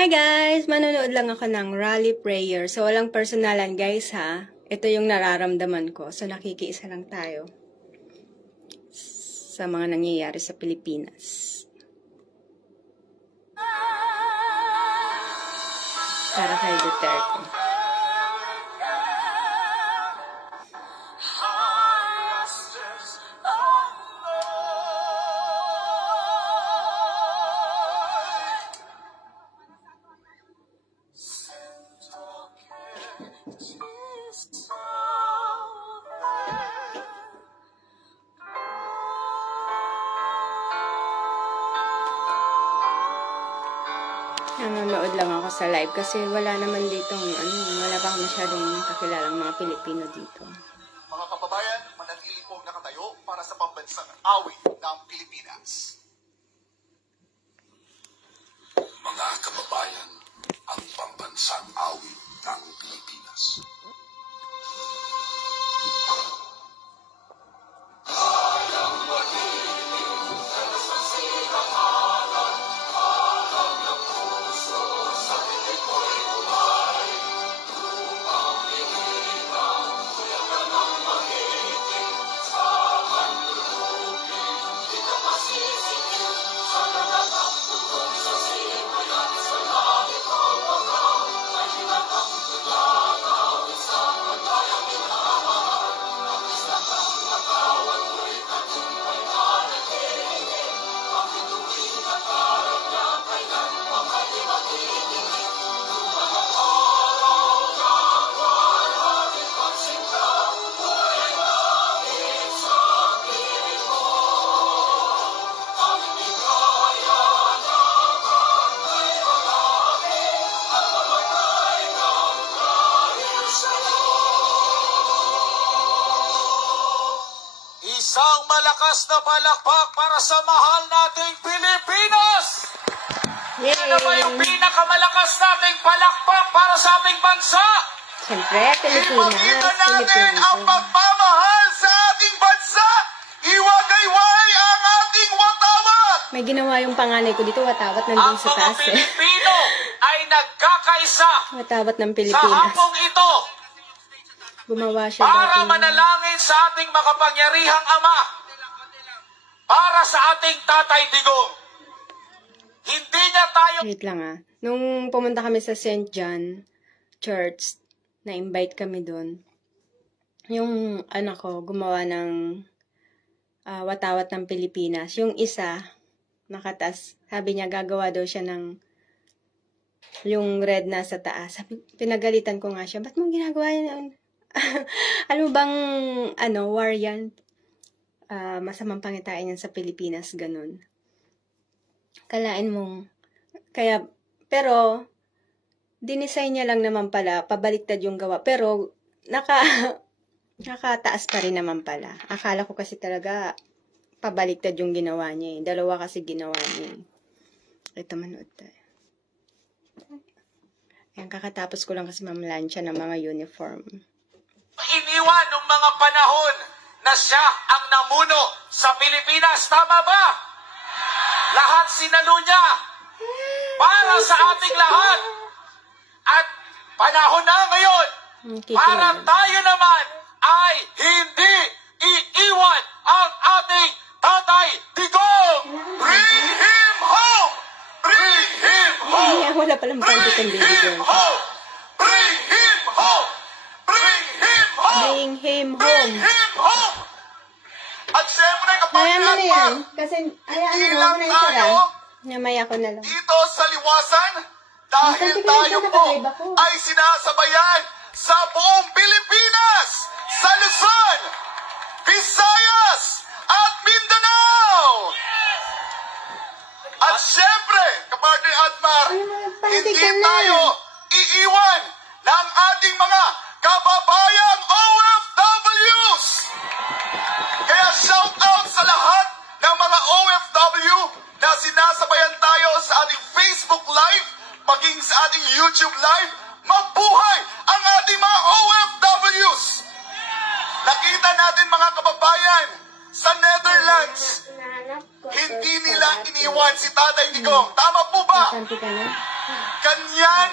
Hi guys! Manonood lang ako ng rally prayer. So, walang personalan guys ha. Ito yung nararamdaman ko. So, nakikiisa lang tayo sa mga nangyayari sa Pilipinas. Para kay Duterte. Nanonood lang ako sa live kasi wala naman dito, wala pa masyadong kakilalang mga Pilipino dito. Mga kababayan, manatili pong nakatayo para sa pambansang awit ng Pilipinas. Mga kababayan, ang pambansang awit ng Pilipinas. Isang malakas na palakpak para sa mahal nating Pilipinas! Yay! Ano ba yung pinakamalakas nating palakpak para sa ating bansa? Siyempre, Pilipinas. Ipakita natin ang pagmamahal sa ating bansa! Iwagayway ang ating watawat! May ginawa yung panganay ko dito, watawat nandun Ang sa mga taas eh. Pilipino ay nagkakaisa Watawat ng sa Pilipinas. hapong ito Gumawa siya para dati. manalangin sa ating makapangyarihang Ama, para sa ating Tatay Digong. Hindi niya tayo... Wait lang ah. Nung pumunta kami sa St. John Church, na-invite kami doon. Yung anak ko, gumawa ng watawat ng Pilipinas. Yung isa, nakatas. Sabi niya, gagawa daw siya ng yung red na sa taas. Sabi, pinagalitan ko nga siya, ba't mo ginagawa yan? Ano bang, war yan? Masamang pangitain yan sa Pilipinas, ganun. Kalain mong, kaya, pero, dinesign niya lang naman pala, pabaliktad yung gawa, pero, nakataas pa rin naman pala. Akala ko kasi talaga, pabaliktad yung ginawa niya eh. Dalawa kasi ginawa niya eh. Ito, manood tayo. Ayan, kakatapos ko lang kasi mamlansya ng mga uniform. Iniwan nung mga panahon na siya ang namuno sa Pilipinas. Tama ba? Lahat sinalo niya para sa ating lahat. At panahon na ngayon para tayo naman ay hindi iiwan ang ating Tatay Digong. Bring him home! Bring him home! Wala palang panty kang baby girl. Bring him home! Bring him home! Bring him Bring home. him home! At syempre kapag Kaya mo na yan. Kasi, hindi mo lang na yung tayo Namaya ko na lang. dito sa liwasan dahil Kasi tayo pinag- po nakalive ako. ay sinasabayan sa buong Pilipinas, sa Luzon, Visayas, at Mindanao. At syempre, kapartner Admar, hindi tayo iiwan ng ating mga kababayang OFWs. Kaya shout out sa lahat ng mga OFW na sinasabayan tayo sa ating Facebook Live, maging sa ating YouTube Live. Mabuhay ang ating mga OFWs! Nakita natin mga kababayan sa Netherlands, hindi nila iniwan si Tatay Digong. Tama po ba? Panty ka na? Ganyan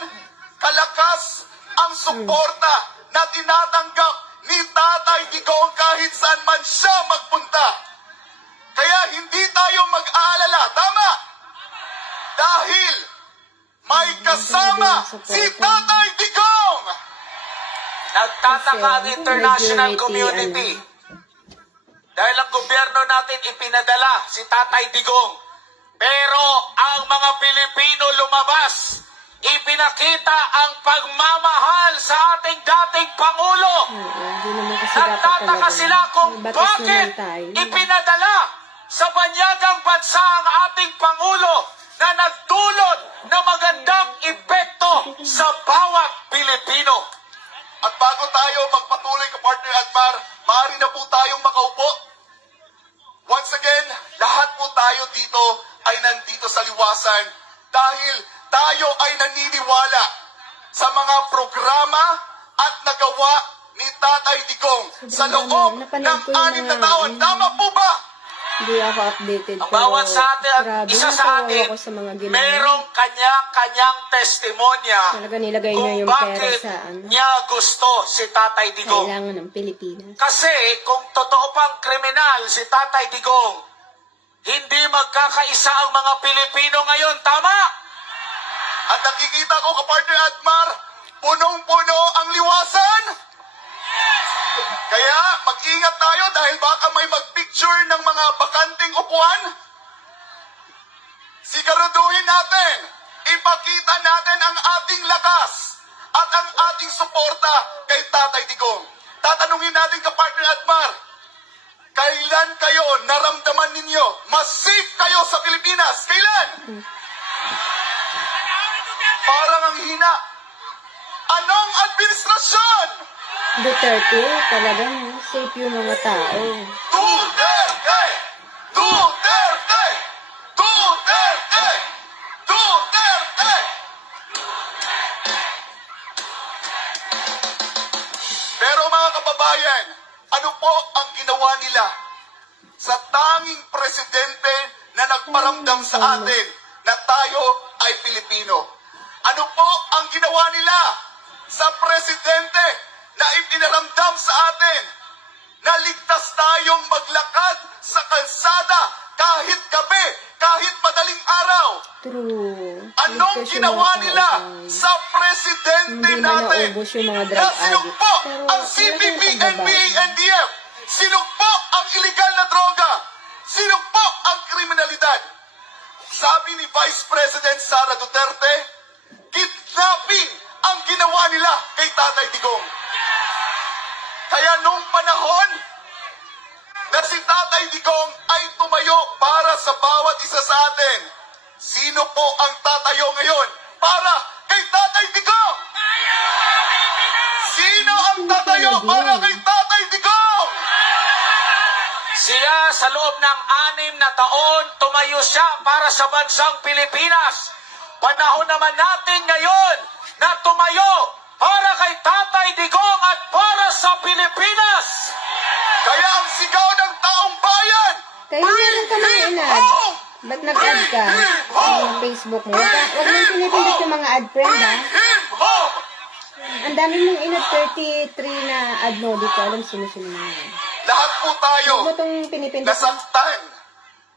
kalakas ang suporta na tinatanggap ni Tatay Digong kahit saan man siya magpunta. Kaya hindi tayo mag-aalala, tama? Dahil may kasama si Tatay Digong! Nagtataka ang Kasi, international majority, community. Dahil ang gobyerno natin ipinadala si Tatay Digong. Pero ang mga Pilipino lumabas, ipinakita ang pagmamahal sa ating dating Pangulo. Hindi naman kasi dapat Nagtataka talaga. sila kung May batas bakit naman tayo. ipinadala sa banyagang bansa ang ating Pangulo na nagdulot ng magandang epekto sa bawat Pilipino. At bago tayo magpatuloy, kapartner Admar, maaari na po tayong makaupo. Once again, lahat po tayo dito ay nandito sa liwasan dahil tayo ay naniniwala sa mga programa at nagawa ni Tatay Digong sa loob ng 6 na taon. Tama po ba? Hindi ako updated. Ang bawat sa atin, grabe, isa sa natuwa atin, ako sa mga ginawa. merong kanya-kanyang testimonya Talaga nilagay niya kung yung pera bakit sa ano, niya gusto si Tatay Digong. kailangan ng Pilipinas. Kasi kung totoo pang kriminal si Tatay Digong, hindi magkakaisa ang mga Pilipino ngayon, tama? At nakikita ko, kapartner Admar, punong-puno ang liwasan. Kaya mag-ingat tayo dahil baka may mag-picture ng mga bakanting upuan. Siguraduhin natin, ipakita natin ang ating lakas at ang ating suporta kay Tatay Digong. Tatanungin natin, kapartner Admar, kailan kayo naramdaman ninyo mas safe kayo sa Pilipinas? Kailan? Parang ang hina. Anong administrasyon? Duterte, talagang safe yung mga tao. Duterte! Duterte! Duterte! Duterte! Pero mga kababayan, ano po ang ginawa nila sa tanging presidente na nagparamdam sa atin na tayo ay Pilipino? Ano po ang ginawa nila sa presidente na ipinaramdam sa atin na ligtas tayong maglakad sa kalsada kahit gabi, kahit madaling araw? True. Anong Ligtas yung ginawa mga nila tao tayo. sa presidente Hindi na natin? naubos yung mga drug Na addicts. sinugpo Pero ang wala CPP, tayong pagbabago. NPA, NDF. Sinugpo ang iligal na droga. Sinugpo ang kriminalidad. Sabi ni Vice President Sara Duterte, kidnapping ang ginawa nila kay Tatay Digong. Kaya nung panahon na si Tatay Digong ay tumayo para sa bawat isa sa atin, sino po ang tatayo ngayon para kay Tatay Digong? Sino ang tatayo para kay Tatay Digong? Siya sa loob ng 6 na taon, tumayo siya para sa bansang Pilipinas. Panahon naman natin ngayon na tumayo para kay Tatay Digong at para sa Pilipinas. Kaya ang sigaw ng taong bayan, Kaya meron ka mga him inad. home! Ba't nag-add ka sa mga Facebook mo? Huwag mong pinipindot yung mga ad friend, ha? Him home! Ang dami mong inad 33 na ad mo dito. Alam sino-sino na yan. Lahat po tayo Huwag mo itong pinipindot. nasaktan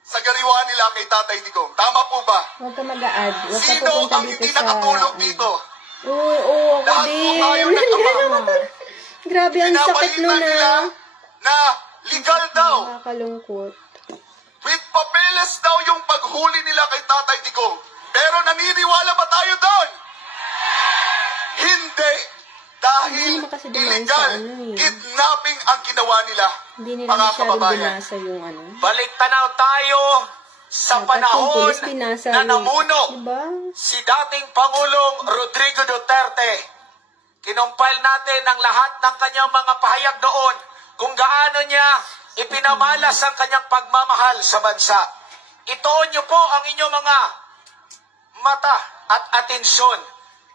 sa gariwa nila kay Tatay Digong. Tama po ba? Huwag ka mag-a-add. Huwag ka Sino pupunta ang dito hindi sa... nakatulog dito? Oo, ako Lahat po din. tayo nagkakama. Grabe, ang sakit Pinabalita nun, nila ah. na legal daw. Nakakalungkot. With papeles daw yung paghuli nila kay Tatay Digong. Pero naniniwala ba tayo doon? Hindi. Dahil Hindi naman kasi dumaan illegal sa ano eh. kidnapping ang ginawa nila. Hindi nila Mga masyadong kababayan. binasa yung ano. Balik tanaw tayo sa Dapat yung panahon pulis binasa na yung- namuno Diba? si dating Pangulong Rodrigo Duterte. Kinumpile natin ang lahat ng kanyang mga pahayag doon kung gaano niya ipinamalas ang kanyang pagmamahal sa bansa. Itoon niyo po ang inyong mga mata at atensyon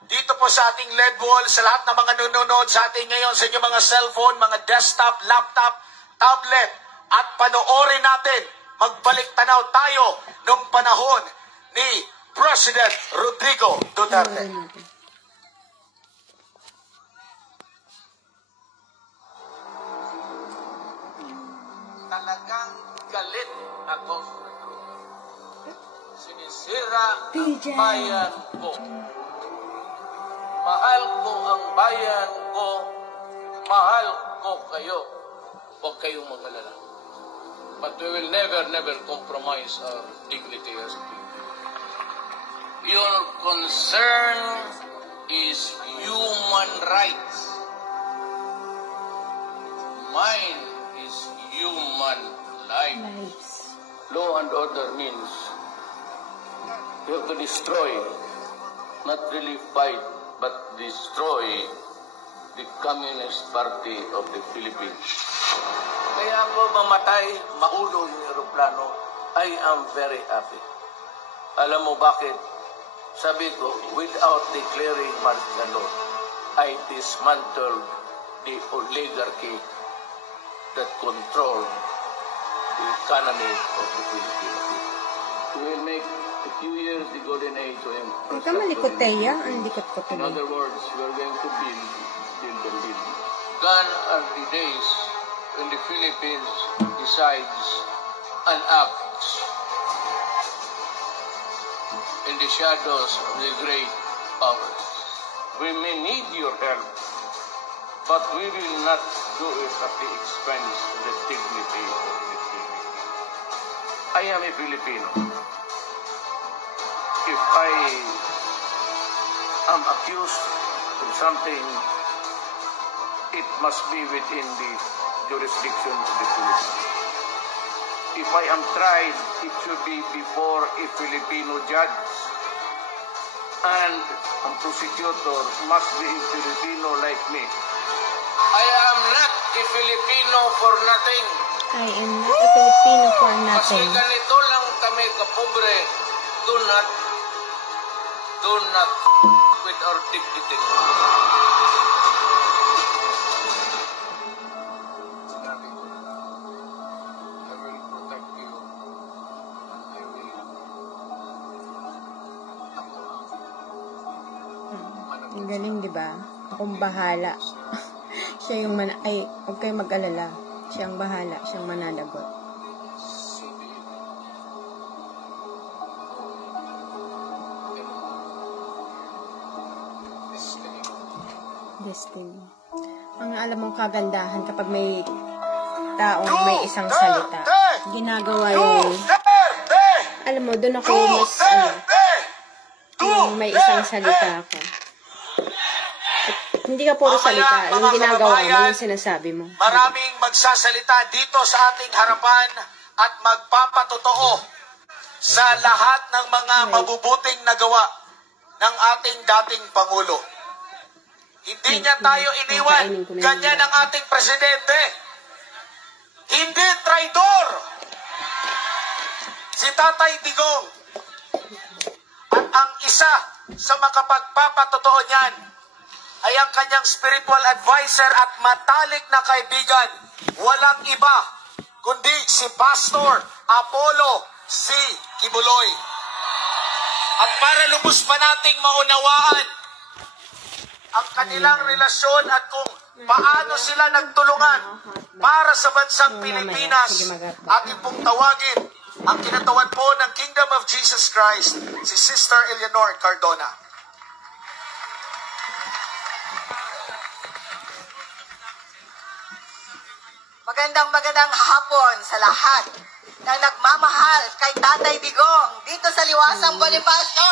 dito po sa ating LED wall, sa lahat ng mga nanonood sa ating ngayon sa inyong mga cellphone, mga desktop, laptop, tablet, at panoorin natin, magbalik tanaw tayo nung panahon ni President Rodrigo Duterte. Talagang galit ako sa droga. Sinisira ang bayan ko. Mahal ko ang bayan ko. Mahal ko kayo. Huwag kayong mag-alala. But we will never compromise our dignity as a people. Your concern is human rights. Mine is human life. Law and order means you have to destroy, not really fight, but destroy the Communist Party of the Philippines. Kaya ako mamatay, mahulog yung aeroplano, I am very happy. Alam mo bakit? Sabi ko, without declaring martial law, I dismantled the oligarchy that controlled the economy of the Philippines. We will make a few years the golden age of Huwag ka malikot, Teya. Ang likot ko In tuloy. other words, we are going to build. Gone are the days when the Philippines decides and acts in the shadows of the great powers. We may need your help, but we will not do it at the expense of the dignity of the Philippines. I am a Filipino. If I am accused of something, it must be within the jurisdiction of the police. If I am tried, it should be before a Filipino judge. And a prosecutor must be a Filipino like me. I am not a Filipino for nothing. I am not a Filipino for Kasi nothing. ganito lang kami kapobre. Do not with our dignity. Ang galing, di ba? Akong bahala. Siya yung huwag kayong mag-alala. Siyang bahala, siyang mananagot. Destiny. Ang alam mong kagandahan kapag may taong may isang salita. Ginagawa yung, alam mo, doon ako mas, yung may isang salita ako. Hindi ka puro salita, yung ginagawa mo, yung sinasabi mo. Maraming magsasalita dito sa ating harapan at magpapatotoo sa lahat ng mga mabubuting nagawa ng ating dating Pangulo. Hindi niya tayo iniwan. Ganyan ang ating presidente. Hindi traidor. Si Tatay Digong. At ang isa sa makapagpapatotoo niyan ay ang kanyang spiritual advisor at matalik na kaibigan. Walang iba kundi si Pastor Apollo C. Kibuloy. At para lubos pa nating maunawaan ang kanilang relasyon at kung paano sila nagtulungan para sa bansang Pilipinas, ating pong tawagin ang kinatawan po ng Kingdom of Jesus Christ, si Sister Eleanor Cardona. Magandang hapon sa lahat ng nagmamahal kay Tatay Digong dito sa Liwasang Bonifacio.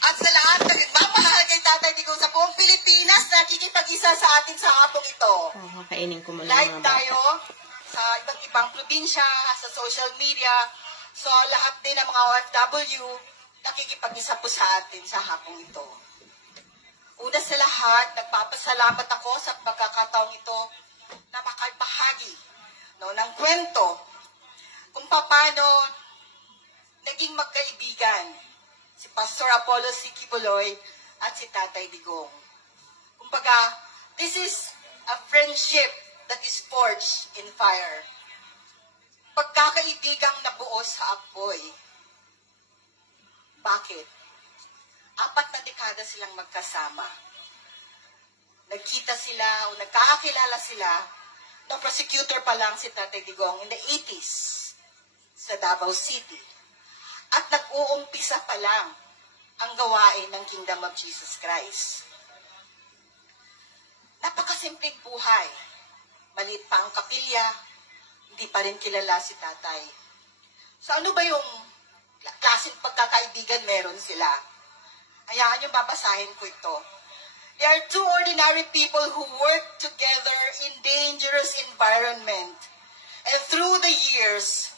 At sa lahat ng nagmamahal kay Tatay Digong sa buong Pilipinas na nakikipag-isa sa atin sa hapong ito. Kainin ko muna Live mga bata. tayo sa iba't ibang probinsya, sa social media, so lahat din ng mga OFW nakikipag-isa po sa atin sa hapong ito. Una sa lahat, nagpapasalamat ako sa pagkakataong ito na makabahagi ng kwento kung paano naging magkaibigan si Pastor Apollo C. Kibuloy at si Tatay Digong. Kumbaga, this is a friendship that is forged in fire. Pagkakaibigang nabuo sa apoy. Bakit? 4 na dekada silang magkasama. Nagkita sila o nagkakakilala sila na prosecutor pa lang si Tatay Digong in the 80s sa Davao City. At nag-uumpisa pa lang ang gawain ng Kingdom of Jesus Christ. Napakasimpleng buhay. Maliit pa ang kapilya, hindi pa rin kilala si Tatay. So ano ba yung klaseng pagkakaibigan meron sila? Hayaan nyo babasahin ko ito. They are two ordinary people who work together in dangerous environment. And through the years,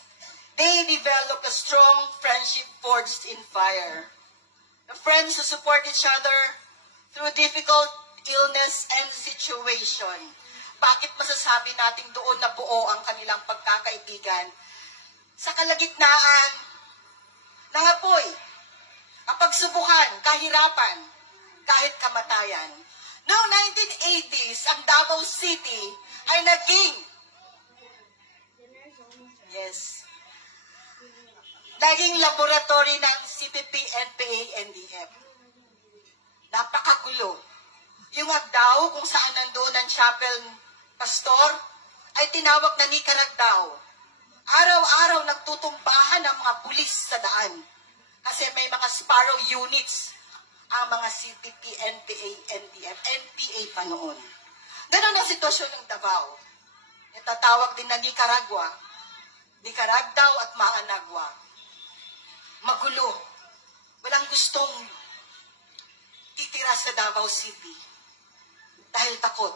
they develop a strong friendship forged in fire. The friends who support each other through difficult illness and situation. Bakit masasabi natin doon na buo ang kanilang pagkakaibigan? Sa kalagitnaan ng apoy, kapag subukan, kahirapan, kahit kamatayan. Noong 1980s, ang Davao City ay naging laboratory ng CPP, NPA, NDF. Napakagulo. Yung Agdao, kung saan nandoon ang chapel pastor, ay tinawag na Nicaragdao. Araw-araw nagtutumbahan ang mga pulis sa daan. Kasi may mga Sparrow units ang mga CPP, NPA, NDF, NPA pa noon. Ganon ang sitwasyon ng Davao. Natatawag din na Nicaragua, Nicaragdao at Managua. Magulo. Walang gustong titira sa Davao City. Dahil takot.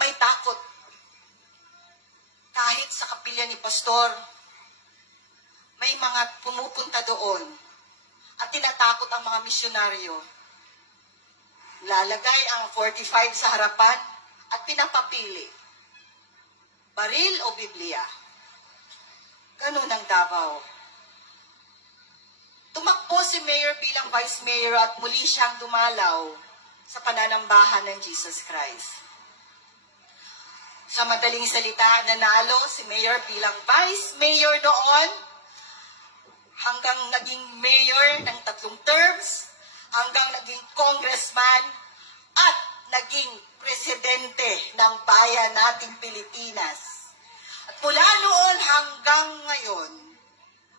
May takot. Kahit sa kapilya ni Pastor, may mga pumupunta doon at tinatakot ang mga misyonaryo. Lalagay ang 45 sa harapan at pinapapili. Baril o Biblia? Ganun ang Davao. Tumakbo si Mayor bilang Vice Mayor at muli siyang dumalaw sa pananambahan ng Jesus Christ. Sa madaling salita, nanalo si Mayor bilang Vice Mayor noon hanggang naging Mayor ng 3 terms, hanggang naging Congressman at naging Presidente ng bayan nating Pilipinas. At mula noon hanggang ngayon,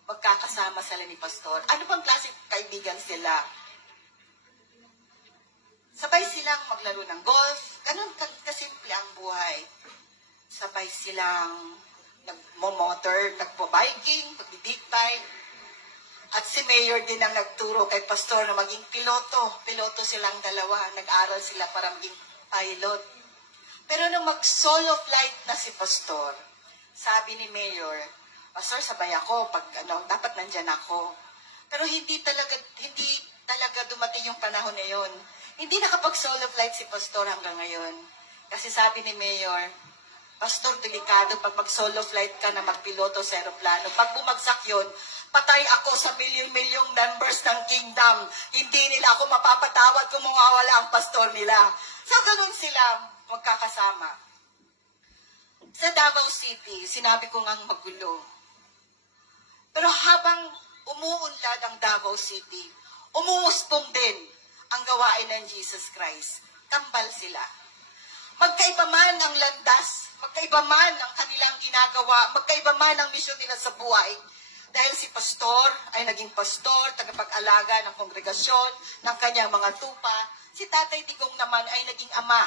magkakasama sila ni Pastor. Ano bang klaseng kaibigan sila? Sabay silang maglaro ng golf. Ganun kasimple ang buhay. Sabay silang nagmo-motor, nagpo-biking, magbi-big bike. At si Mayor din ang nagturo kay Pastor na maging piloto. Piloto silang dalawa. Nag-aral sila para maging pilot. Pero nung mag-solo flight na si Pastor, sabi ni Mayor, Pastor, sabay ako. Dapat nandyan ako. Pero hindi talaga dumating yung panahon na yun. Hindi nakapag-solo flight si Pastor hanggang ngayon. Kasi sabi ni Mayor, Pastor, delikado pag mag-solo flight ka na magpiloto sa aeroplano. Pag bumagsak yun, patay ako sa milyong-milyong members ng kingdom. Hindi nila ako mapapatawad kung mawawala ang pastor nila. So, ganun sila magkakasama. Sa Davao City, sinabi ko ngang magulo. Pero habang umuunlad ang Davao City, umuusbong din ang gawain ng Jesus Christ. Kambal sila. Magkaiba man ang landas, magkaiba man ang kanilang ginagawa, magkaiba man ang misyon nila sa buhay. Dahil si Pastor ay naging pastor, tagapag-alaga ng kongregasyon, ng kanyang mga tupa, si Tatay Digong naman ay naging ama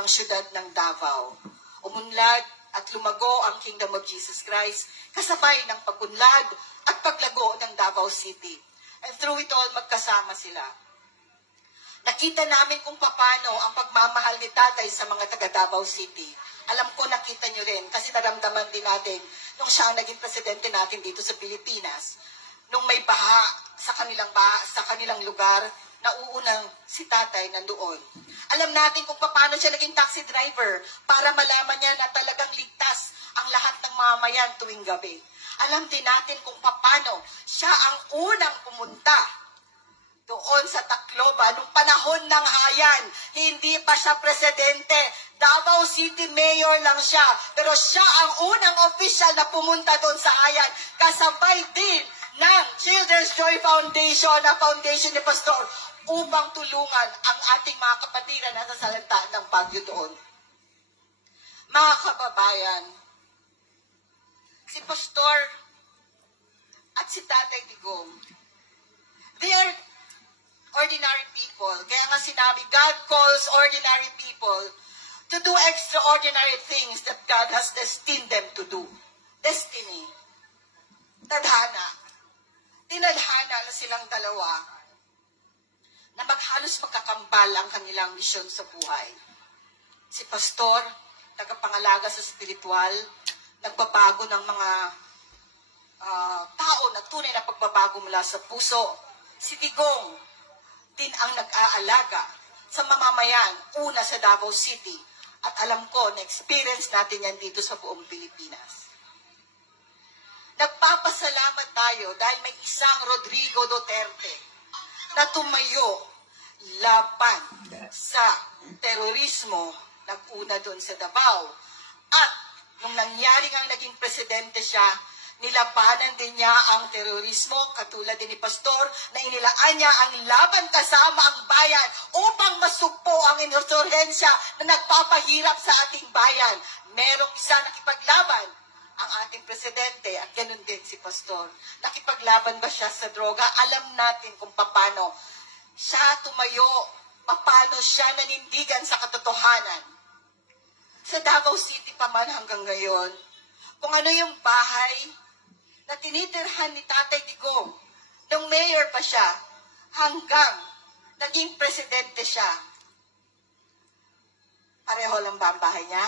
ng syudad ng Davao. Umunlad at lumago ang Kingdom of Jesus Christ, kasabay ng pagunlad at paglago ng Davao City. And through it all, magkasama sila. Nakita namin kung paano ang pagmamahal ni Tatay sa mga taga Davao City. Alam ko nakita nyo rin, kasi naramdaman din natin nung siya ang naging presidente natin dito sa Pilipinas. Nung may baha sa kanilang lugar, nauunang si Tatay nandoon. Alam natin kung paano siya naging taxi driver para malaman niya na talagang ligtas ang lahat ng mamamayan tuwing gabi. Alam din natin kung paano siya ang unang pumunta doon sa Tacloban nung panahon ng hayan. Hindi pa siya presidente. Davao City Mayor lang siya. Pero siya ang unang official na pumunta doon sa hayan. Kasabay din ng Children's Joy Foundation, na foundation ni Pastor, upang tulungan ang ating mga kapatid na nasa salanta ng Baguio doon. Mga kababayan, si Pastor at si Tatay Digong, they are ordinary people. Kaya nga sinabi, God calls ordinary people to do extraordinary things that God has destined them to do. Destiny. Tadhana. Tinadhana na silang dalawa na maghalos magkakambal ang kanilang misyon sa buhay. Si Pastor, tagapangalaga sa spiritual, nagbabago ng mga tao na tunay na pagbabago mula sa puso. Si Digong, din ang nag-aalaga sa mamamayan, una sa Davao City. At alam ko, na-experience natin yan dito sa buong Pilipinas. Nagpapasalamat tayo dahil may isang Rodrigo Duterte na tumayo laban sa terorismo, nag-una doon sa Davao. At nung nangyari ngang naging presidente siya, nilabanan din niya ang terorismo, katulad din ni Pastor, na inilaan niya ang laban kasama ang bayan upang masugpo ang insurhensya na nagpapahirap sa ating bayan. Merong isa nakipaglaban, ang ating presidente, at ganun din si Pastor. Nakipaglaban ba siya sa droga? Alam natin kung paano siya tumayo, paano siya nanindigan sa katotohanan. Sa Davao City pa man hanggang ngayon, kung ano yung bahay na tinitirhan ni Tatay Digong nung mayor pa siya hanggang naging presidente siya. Pareho lang ba ang bahay niya?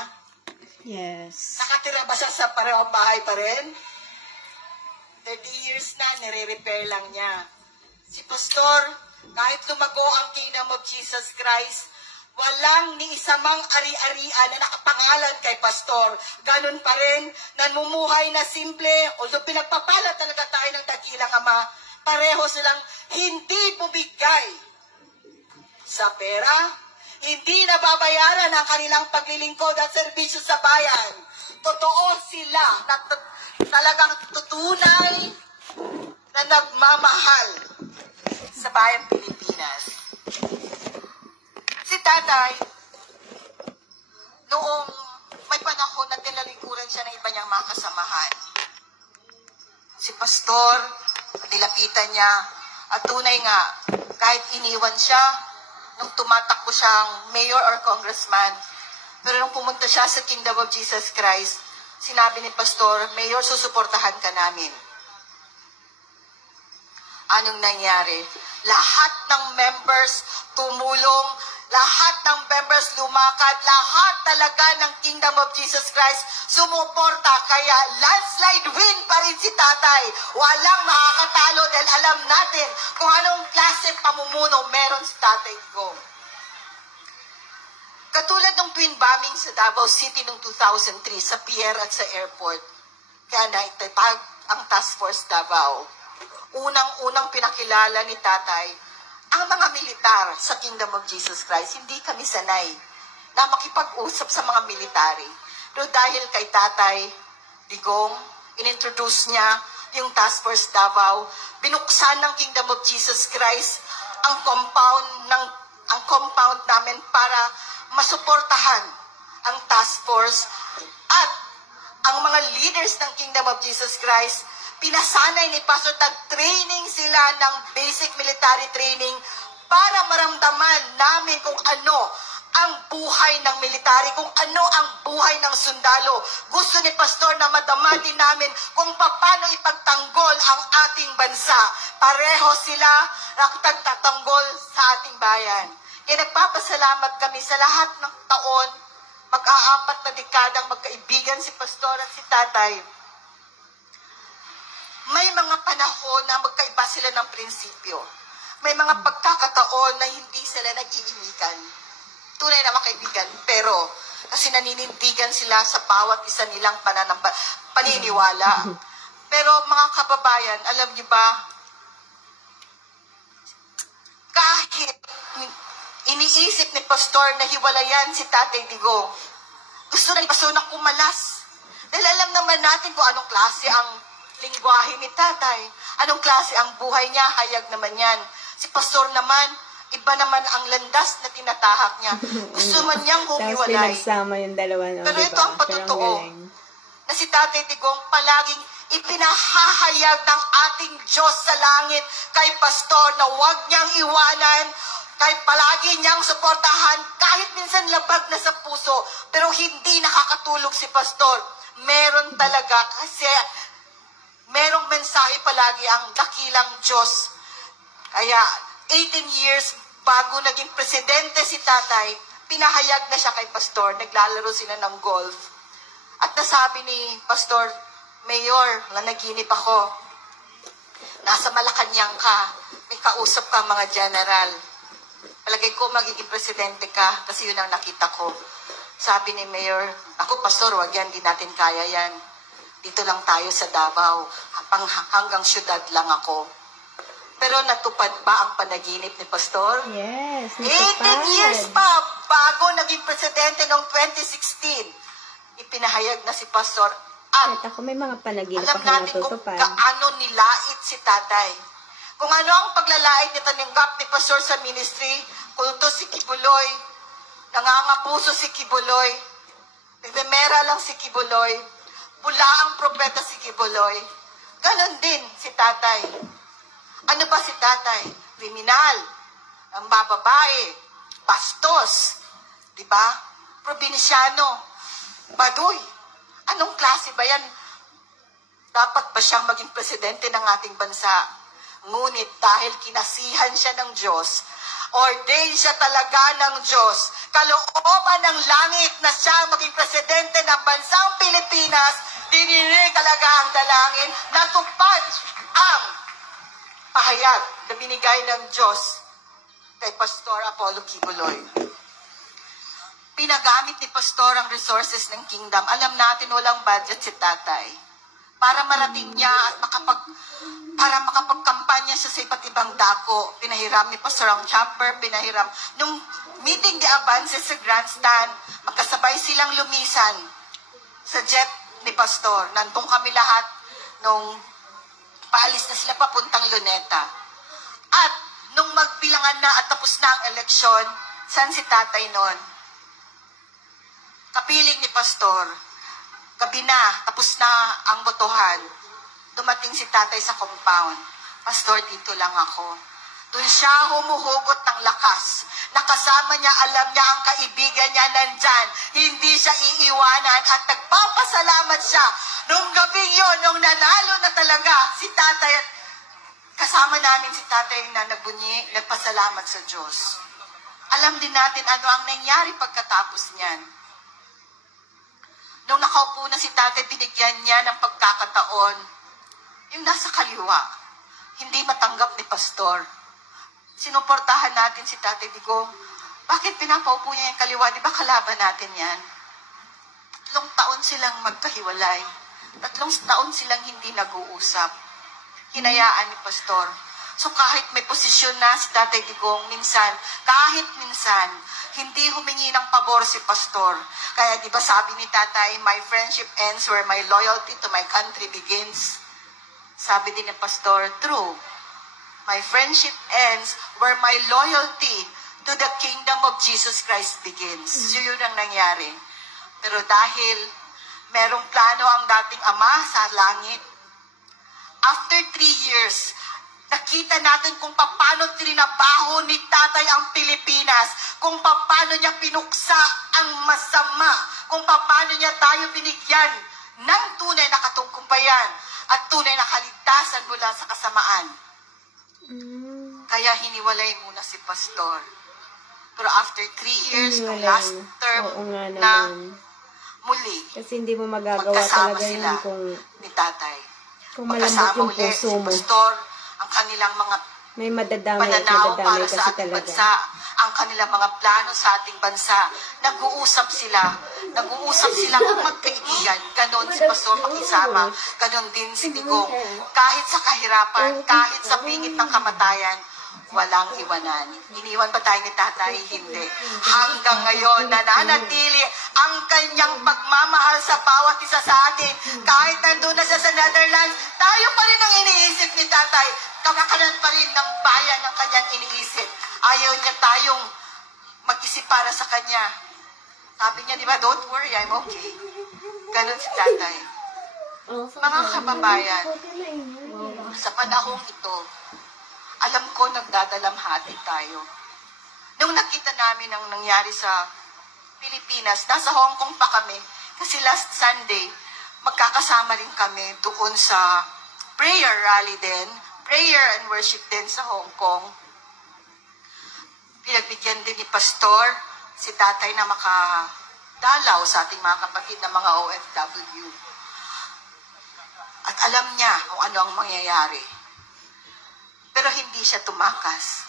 Yes. Nakatira ba siya sa parehong bahay pa rin? 30 years na, nire-repair lang niya. Si Pastor, kahit lumago ang Kingdom of Jesus Christ, walang ni isa mang ari-arian na nakapangalan kay Pastor. Ganun pa rin, namumuhay na simple, although pinagpapala talaga tayo ng dakilang Ama, pareho silang hindi bumigay sa pera, hindi nababayaran ang kanilang paglilingkod at serbisyo sa bayan. Totoo sila na talagang tutunay na nagmamahal sa bayang Pilipinas. Si Tatay, noong may panahon na tinalikuran siya ng iba niyang mga kasamahan, si Pastor, nilapitan niya, at tunay nga, kahit iniwan siya, nung tumatakbo siyang mayor or congressman, pero nung pumunta siya sa Kingdom of Jesus Christ, sinabi ni Pastor, Mayor, susuportahan ka namin. Anong nangyari? Lahat ng members tumulong, lahat ng members lumakad, lahat talaga ng Kingdom of Jesus Christ sumuporta. Kaya landslide win pa rin si Tatay. Walang makakatalo dahil alam natin kung anong klase pamumuno meron si Tatay Digong. Katulad ng twin bombing sa Davao City noong 2003 sa pier at sa airport, kaya naitatag ang Task Force Davao. Unang-unang pinakilala ni Tatay ang mga militar sa Kingdom of Jesus Christ. Hindi kami sanay na makipag-usap sa mga military. Pero dahil kay Tatay Digong, inintroduce niya yung Task Force Davao, binuksan ng Kingdom of Jesus Christ ang compound namin para masuportahan ang task force, at ang mga leaders ng Kingdom of Jesus Christ, pinasanay ni Pastor, tag-training sila ng basic military training para maramdaman namin kung ano ang buhay ng military, kung ano ang buhay ng sundalo. Gusto ni Pastor na madama din namin kung paano ipagtanggol ang ating bansa. Pareho sila nagtatanggol sa ating bayan. Kaya nagpapasalamat kami sa lahat ng taon, mag-aapat na dekadang magkaibigan si Pastor at si Tatay. May mga panahon na magkaiba sila ng prinsipyo. May mga pagkakataon na hindi sila nag-iimikan. Tunay na makaibigan, pero kasi naninindigan sila sa bawat isa nilang paniniwala. Pero mga kababayan, alam niyo ba, kahit iniisip ni Pastor na hiwalayan si Tatay Digong, gusto na ni Pastor na kumalas. Dahil alam naman natin kung anong klase ang lingwahe ni Tatay. Anong klase ang buhay niya? Hayag naman yan. Si pastor naman, iba naman ang landas na tinatahak niya. Gusto man niyang Tapos humiwalay. pinagsama yung dalawa, no? Pero diba? ito ang patotoo, na si Tatay Digong palaging ipinahahayag ng ating Diyos sa langit kay pastor na huwag niyang iwanan, kahit palagi niyang suportahan, kahit minsan labag na sa puso, pero hindi nakakatulog si pastor. Meron talaga, kasi merong mensahe palagi ang dakilang Diyos. Kaya 18 years bago naging presidente si tatay, pinahayag na siya kay pastor, naglalaro sila ng golf. At nasabi ni pastor, Mayor, nanaginip ako. Nasa Malacanang ka, may kausap ka mga general. Palagay ko magiging presidente ka kasi yun ang nakita ko. Sabi ni Mayor, ako pastor, wag yan, di natin kaya yan. Dito lang tayo sa Davao, hanggang syudad lang ako. Pero natupad ba ang panaginip ni pastor? Yes, 18 years pa bago naging presidente noong 2016. Ipinahayag na si pastor. At Kahit ako may mga panaginip alam ako natin kung natutupad. gaano nilait si tatay. Kung ano ang paglalait ni tanggap ni pastor sa ministry, kulto si Kibuloy, nangangapuso si Kibuloy, nagmemera lang si Kibuloy, pula ang propeta si Kibuloy. Ganon din si tatay. Ano ba si tatay? Kriminal, ang bababae, bastos, di ba? Probinsyano, baduy. Anong klase ba yan? Dapat ba siyang maging presidente ng ating bansa? Ngunit dahil kinasihan siya ng Diyos, ordained siya talaga ng Diyos, kalooban ng langit na siya maging presidente ng bansang Pilipinas, dininig talaga ang dalangin, natupad ang pahayag na binigay ng Diyos kay Pastor Apollo Kibuloy. Pinagamit ni Pastor ang resources ng kingdom. Alam natin walang budget si tatay. Para marating niya at para makapagkampanya siya sa iba't ibang dako. Pinahiram ni Pastor ang chopper, pinahiram. Nung meeting the advances sa grandstand, magkasabay silang lumisan sa jet ni Pastor. Nandun kami lahat nung paalis na sila papuntang Luneta. At nung magbilangan na at tapos na ang eleksyon, saan si tatay noon? Kapiling ni Pastor, gabi na, tapos na ang botohan. Dumating si tatay sa compound. Pastor, dito lang ako. Doon siya humuhugot ng lakas. Nakasama niya, alam niya ang kaibigan niya nandyan. Hindi siya iiwanan at nagpapasalamat siya. Nung gabi yun, nung nanalo na talaga si tatay, kasama namin si tatay na nagbunyi, nagpasalamat sa Diyos. Alam din natin ano ang nangyari pagkatapos niyan. Nung nakaupo na si tatay, binigyan niya ng pagkakataon, yung nasa kaliwa, hindi matanggap ni Pastor. Sinuportahan natin si Tatay Digong. Bakit pinapaupo niya yung kaliwa? Di ba kalaban natin yan? 3 taon silang magkahiwalay. 3 taon silang hindi nag-uusap. Hinayaan ni Pastor. So kahit may posisyon na si Tatay Digong, kahit minsan, hindi humingi ng pabor si Pastor. Kaya di ba sabi ni Tatay, my friendship ends where my loyalty to my country begins. Sabi din ni Pastor, true. My friendship ends where my loyalty to the kingdom of Jesus Christ begins. Yun ang nangyari. Pero dahil merong plano ang dating Ama sa langit, after 3 years, nakita natin kung paano trinabaho ni tatay ang Pilipinas, kung paano niya pinuksa ang masama, kung paano niya tayo binigyan ng tunay na katungkumpayan at tunay na kaligtasan mula sa kasamaan. Kaya hiniwalay muna si Pastor. Pero after 3 years, nung last term na muli, kasi hindi mo magagawa magkasama talaga sila yun kung ni tatay. kung malambot yung puso si mo. Pastor, ang kanilang mga May madadamay at pananaw madadamay para kasi sa ating talaga. bansa, ang kanilang mga plano sa ating bansa. Nag-uusap sila kung magkaibigan. Ganon si Pastor makisama. Ganon din si Digong. Kahit sa kahirapan, kahit sa bingit ng kamatayan, walang iwanan. Iniwan ba tayo ni tatay? Hindi. Hanggang ngayon, nananatili ang kanyang pagmamahal sa bawat isa sa atin. Kahit nandun na siya sa Netherlands, tayo pa rin ang iniisip ni tatay. Kamakanan pa rin ng bayan ng kanyang iniisip. Ayaw niya tayong mag-isip para sa kanya. Sabi niya, di ba, don't worry, I'm okay. Ganon si tatay. Mga kababayan, sa panahong ito, alam ko nagdadalamhati tayo. Nung nakita namin ang nangyari sa Pilipinas, nasa Hong Kong pa kami, kasi last Sunday, magkakasama rin kami doon sa prayer rally din, prayer and worship din sa Hong Kong. Pinagbigyan din ni Pastor si tatay na makadalaw sa ating mga kapatid na mga OFW. At alam niya kung ano ang mangyayari. Pero hindi siya tumakas.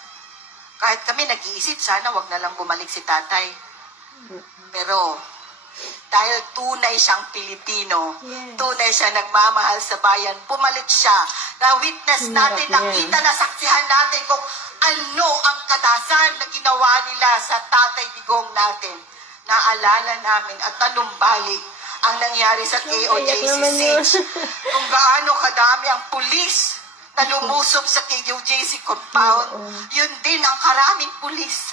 Kahit kami nag-iisip, sana wag na lang bumalik si tatay. Pero dahil tunay siyang Pilipino, tunay siya nagmamahal sa bayan, bumalik siya. Na-witness natin, nakita na saksihan natin kung ano ang katasan na ginawa nila sa Tatay Digong natin. Naalala namin at nanumbalik ang nangyari sa KOJC siege. Kung gaano kadami ang pulis na lumusob sa KOJC compound, yun din ang karaming pulis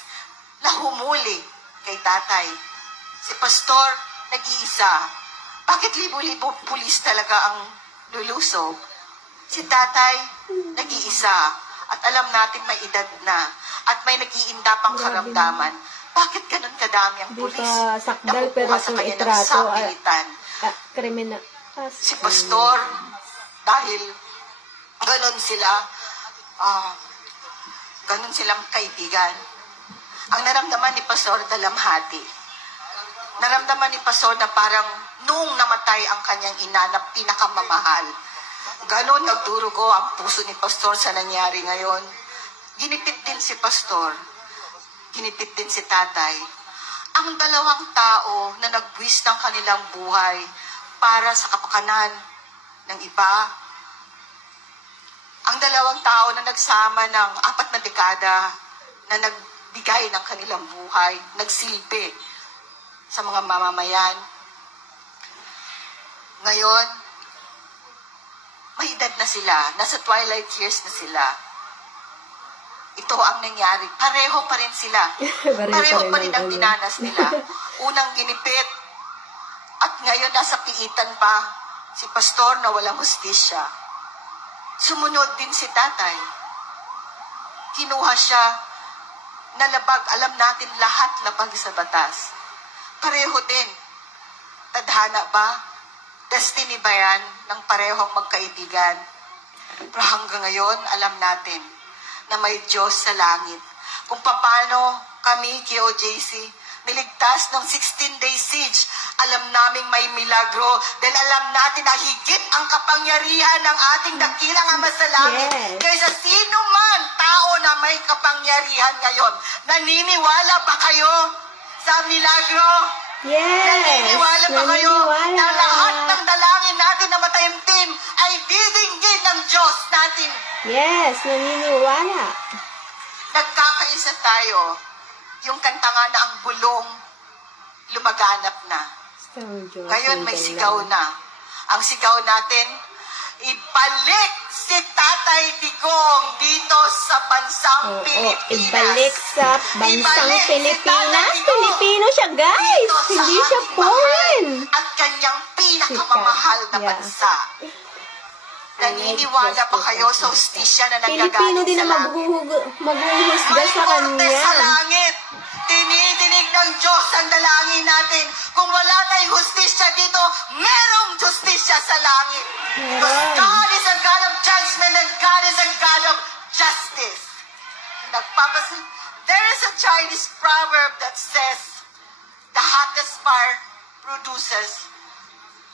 na humuli kay tatay. Si Pastor, nag-iisa. Bakit libo-libo pulis talaga ang lulusob? Si tatay, nag-iisa. At alam natin may edad na. At may nag-iindapang karamdaman. Bakit ganun kadami ang pulis? Sakdal pero sa kung kanya ng itrato sapilitan. kriminal. Si Pastor, dahil ganun sila, ganun silang kaibigan. Ang naramdaman ni Pastor, dalamhati. Naramdaman ni Pastor na parang nung namatay ang kanyang ina na pinakamamahal, ganon nagdurugo ang puso ni Pastor sa nangyari ngayon. Ginipit din si Pastor. Ginipit din si tatay. Ang dalawang tao na nagbuwis ng kanilang buhay para sa kapakanan ng iba. Ang dalawang tao na nagsama ng 4 na dekada na nagbigay ng kanilang buhay, nagsilbi sa mga mamamayan. Ngayon, may edad na sila, nasa twilight years na sila. Ito ang nangyari. Pareho pa rin sila. Pareho pa rin ang dinanas nila. Unang ginipit, at ngayon nasa piitan pa si Pastor na walang hustisya. Sumunod din si tatay. Kinuha siya na labag. Alam natin lahat labag sa batas. Pareho din. Tadhana ba? Destiny ba yan ng parehong magkaibigan? Pero hanggang ngayon, alam natin na may Diyos sa langit. Kung paano kami, KOJC, niligtas ng 16-day siege, alam naming may milagro dahil alam natin na higit ang kapangyarihan ng ating dakilang Ama sa langit. Kaysa sino man tao na may kapangyarihan ngayon. Naniniwala ba kayo sa milagro? Yes! Naniniwala ba kayo na lahat ng dalangin natin na mataimtim ay didinggin ng Diyos natin? Yes, naniniwala. Nagkakaisa tayo. Yung kanta nga na ang bulong, lumaganap na. Ngayon may sigaw na. Ang sigaw natin, ibalik si Tatay Digong dito sa bansang Pilipinas. Ibalik sa bansang Pilipinas. Pilipino siya, guys. Hindi siya foreign. At kanyang pinakamamahal na bansa. Naniniwala pa kayo sa hustisya na Pilipino nanggagaling din sa na langit? maghuhusga sa May korte kanya. sa langit. Tinidinig ng Diyos ang dalangin natin. Kung wala tayong hustisya dito, merong hustisya sa langit. Because God is a God of judgment and God is a God of justice. There is a Chinese proverb that says, the hottest fire produces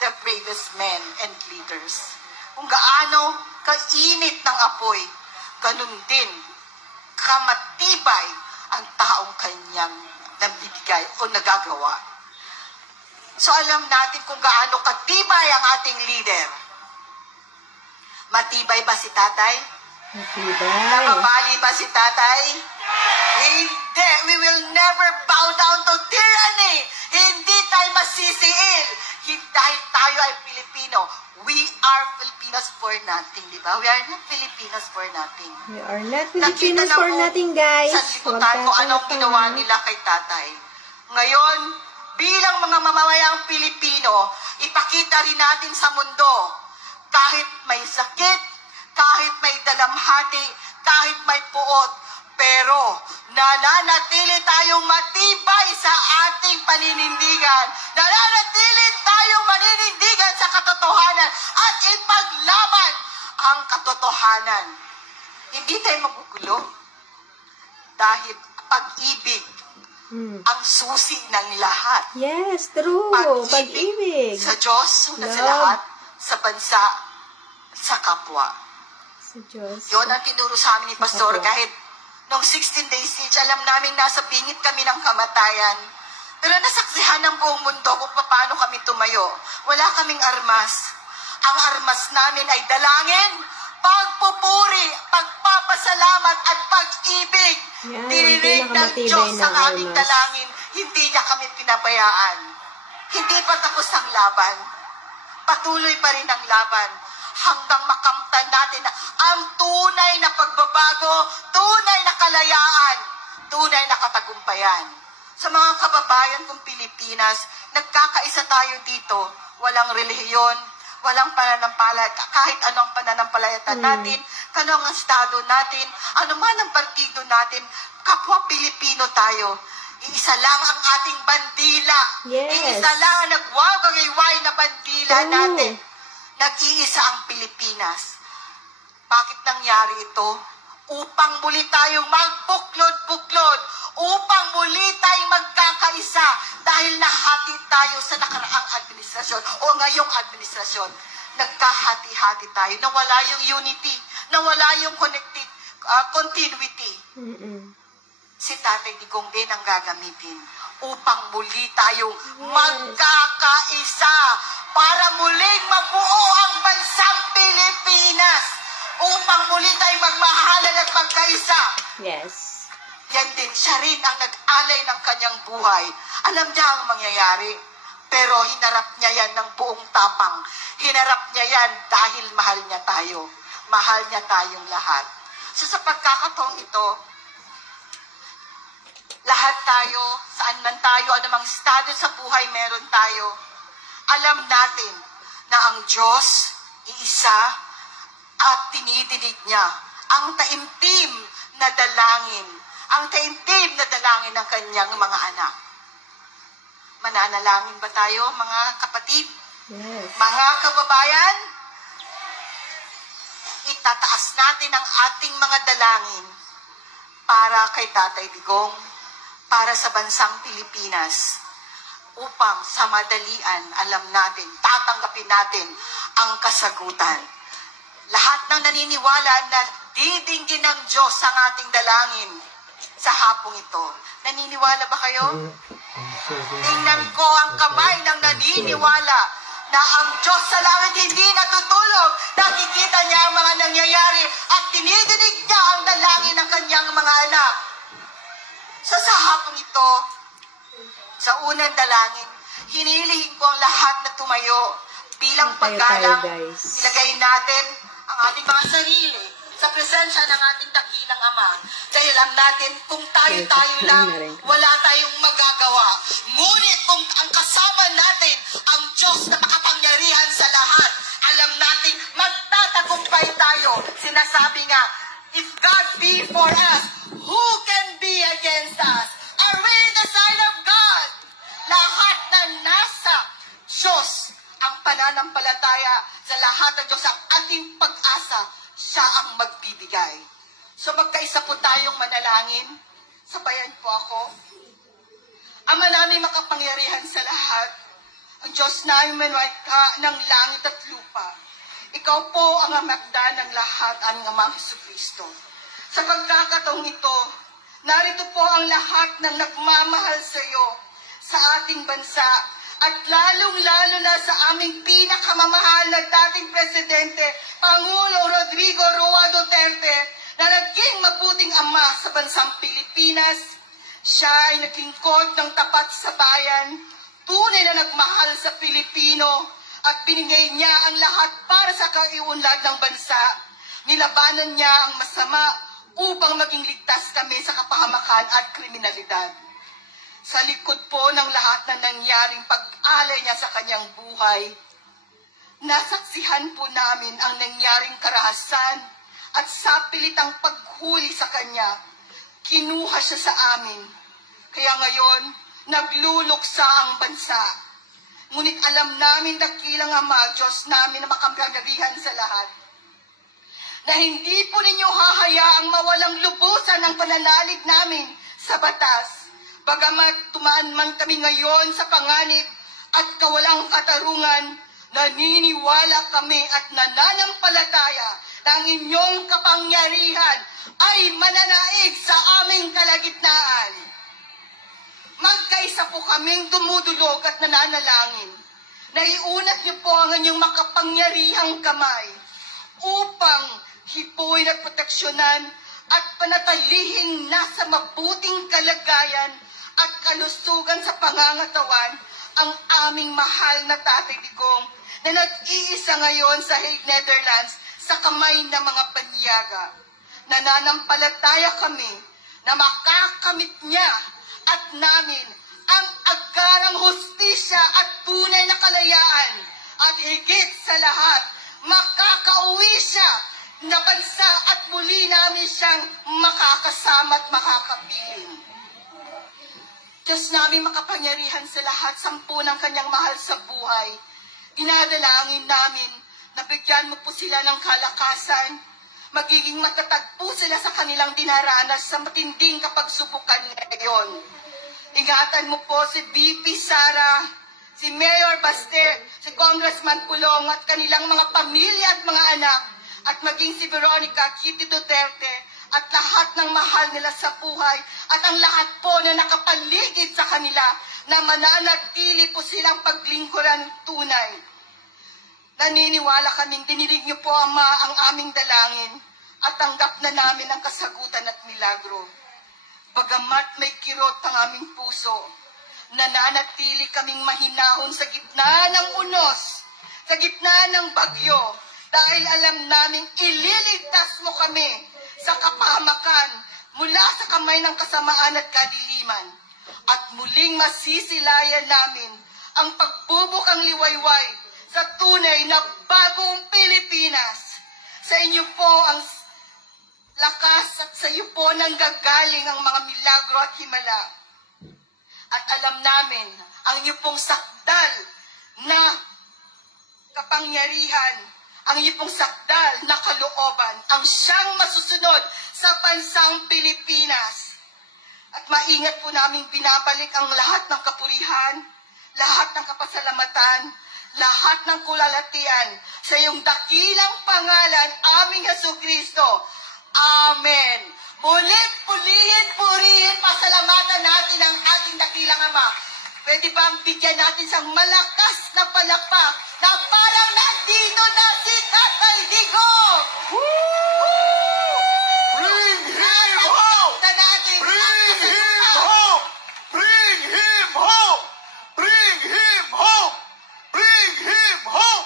the bravest men and leaders. Kung gaano kainit ng apoy, ganun din kamatibay ang taong kanyang nabibigay o nagagawa. So alam natin kung gaano katibay ang ating leader. Matibay ba si tatay? Matibay. Nakabali ba si tatay? Hindi. We will never bow down to tyranny. Hindi tayo masisiil. Dahil tayo ay Pilipino. We are Filipinos for nothing, di ba? We are not Filipinos for nothing. We are not Nakita Filipinos na for mo nothing, guys. sa liputan ko anong ginawa nila kay tatay. Ngayon, bilang mga mamamayang Pilipino, ipakita rin natin sa mundo, kahit may sakit, kahit may dalamhati, kahit may puot, pero nananatili tayong matibay sa ating paninindigan. Nananatili tayong maninindigan sa katotohanan at ipaglaban ang katotohanan. Hindi tayo magugulo dahil pag-ibig ang susi ng lahat. Yes, true. Pag-ibig. Sa Diyos, sa Love. lahat, sa bansa, sa kapwa. Sa Diyos. Yun ang tinuro sa amin ni Pastor. Kapwa. Kahit nung 16 days siege, alam namin nasa bingit kami ng kamatayan. Pero nasaksihan ng buong mundo kung paano kami tumayo. Wala kaming armas. Ang armas namin ay dalangin, pagpupuri, pagpapasalamat at pag-ibig. Yan, Dininig ng pinakamatibay Diyos na ang aming armas. dalangin. Hindi niya kami pinabayaan. Hindi pa tapos ang laban. Patuloy pa rin ang laban hanggang makamtan natin ang tunay na pagbabago, tunay na kalayaan, tunay na katagumpayan. Sa mga kababayan kong Pilipinas, nagkakaisa tayo dito. Walang relihiyon, walang pananampalataya, kahit anong pananampalataya natin, anong ang estado natin, ano man ang partido natin, kapwa Pilipino tayo. Iisa lang ang ating bandila. Yes. Iisa lang ang nagwawagayway na bandila True. natin. Nag-iisa ang Pilipinas. Bakit nangyari ito? Upang muli tayong magbuklod-buklod. Upang muli tayong magkakaisa. Dahil nahati tayo sa nakaraang administrasyon o ngayong administrasyon. Nagkahati-hati tayo. Nawala yung unity. Nawala yung continuity. Si Tatay Digong din ang gagamitin upang muli tayong magkakaisa para muling mabuo ang bansang Pilipinas, upang muli tayong magmahalan at magkaisa. Yes. Yan din, siya rin ang nag-alay ng kanyang buhay. Alam niya ang mangyayari, pero hinarap niya yan ng buong tapang. Hinarap niya yan dahil mahal niya tayo. Mahal niya tayong lahat. So sa pagkakataong ito, lahat tayo, saan man tayo, anumang estado sa buhay meron tayo, alam natin na ang Diyos, iisa, at tinidinig niya ang taimtim na dalangin, ng kanyang mga anak. Mananalangin ba tayo, mga kapatid? Yes. Mga kababayan, itataas natin ang ating mga dalangin para kay Tatay Digong, para sa bansang Pilipinas, upang sa madalian, alam natin, tatanggapin natin ang kasagutan. Lahat ng naniniwala na didinggin ng Diyos ang ating dalangin sa hapong ito. Naniniwala ba kayo? Tingnan ko ang kamay ng naniniwala na ang Diyos sa langit hindi natutulog. Nakikita niya ang mga nangyayari at dinidinig niya ang dalangin ng kanyang mga anak. Sa hapong ito, sa unang dalangin, hinilihin ko ang lahat na tumayo bilang paggalang. Ilagay natin ang ating mga sarili sa presensya ng ating dakilang Ama. Dahil alam natin, kung tayo-tayo lang, wala tayong magagawa. Ngunit kung ang kasama natin, ang Diyos na makapangyarihan sa lahat, alam natin, magtatagumpay tayo. Sinasabi nga, if God be for us, who can be against us? Are we in the side of God? Lahat na nasa Diyos, ang pananampalataya sa lahat ng Diyos, ang ating pag-asa, siya ang magbibigay. So magkaisa po tayong manalangin. Sabayan po ako. Ama namin makapangyarihan sa lahat, ang Diyos namin ng langit at lupa. Ikaw po ang amakda ng lahat, aming Amang Jesucristo. Sa pagkakataong ito, narito po ang lahat ng nagmamahal sa iyo, sa ating bansa, at lalong-lalo na sa aming pinakamamahal na dating Presidente, Pangulo Rodrigo Roa Duterte, na naging mabuting ama sa bansang Pilipinas. Siya ay naglingkod ng tapat sa bayan, tunay na nagmahal sa Pilipino, at binigay niya ang lahat para sa kaiunlad ng bansa. Nilabanan niya ang masama upang maging ligtas kami sa kapahamakan at kriminalidad. Sa likod po ng lahat na nangyaring pag-alay niya sa kanyang buhay, nasaksihan po namin ang nangyaring karahasan at sa pilitang paghuli sa kanya, kinuha siya sa amin. Kaya ngayon, nagluluksa ang bansa. Ngunit alam namin dakilang Ama, Diyos namin na makapangyarihan sa lahat, na hindi po ninyo hahayaang mawalang lubusan ang pananalig namin sa batas. Bagamat tumaan man kami ngayon sa panganib at kawalang katarungan, naniniwala kami at nananampalataya na ang inyong kapangyarihan ay mananaig sa aming kalagitnaan. Magkaisa po kaming dumudulog at nananalangin. Naiunat niyo po ang inyong makapangyarihang kamay upang hipuin at proteksyonan at panatalihing nasa mabuting kalagayan at kalusugan sa pangangatawan ang aming mahal na Tatay Digong na nag-iisa ngayon sa Hague, Netherlands sa kamay ng mga panyaga. Nananampalataya kami na makakamit niya at namin ang agarang hustisya at tunay na kalayaan, at higit sa lahat, makakauwi siya na bansa at muli namin siyang makakasama at makakapiling. Diyos namin makapangyarihan sa lahat, sampu ng kanyang mahal sa buhay. Dinadalangin namin na bigyan mo po sila ng kalakasan, magiging matatag po sila sa kanilang dinaranas sa matinding kapagsubukan ngayon. Ingatan mo po si VP Sara, si Mayor Baste, si Congressman Pulong at kanilang mga pamilya at mga anak, at maging si Veronica Kitty Duterte at lahat ng mahal nila sa buhay, at ang lahat po na nakapaligid sa kanila na mananatili po silang paglingkuran tunay. Naniniwala kaming dinilig niyo po, Ama, ang aming dalangin at tanggap na namin ang kasagutan at milagro. Bagamat may kirot ang aming puso, nananatili kaming mahinahon sa gitna ng unos, sa gitna ng bagyo, dahil alam naming ililigtas mo kami sa kapahamakan mula sa kamay ng kasamaan at kadiliman. At muling masisilayan namin ang pagbubukang liwayway sa tunay na bagong Pilipinas. Sa inyo po ang lakas at sa iyo po nanggagaling ang mga milagro at himala. At alam namin ang inyo pong sakdal na kapangyarihan, ang inyo pong sakdal na kalooban, ang siyang masusunod sa bansang Pilipinas. At maingat po namin binabalik ang lahat ng kapurihan, lahat ng kapasalamatan, lahat ng kulalatian sa iyong dakilang pangalan, aming Jesucristo. Amen. Muling purihin, pasalamatan natin ang ating dakilang Ama. Pwede bang bigyan natin sa malakas na palakpak na parang nandito na si Tatay Digong? Bring him home! Bring him home! Bring him home! Bring him home! Bring him home!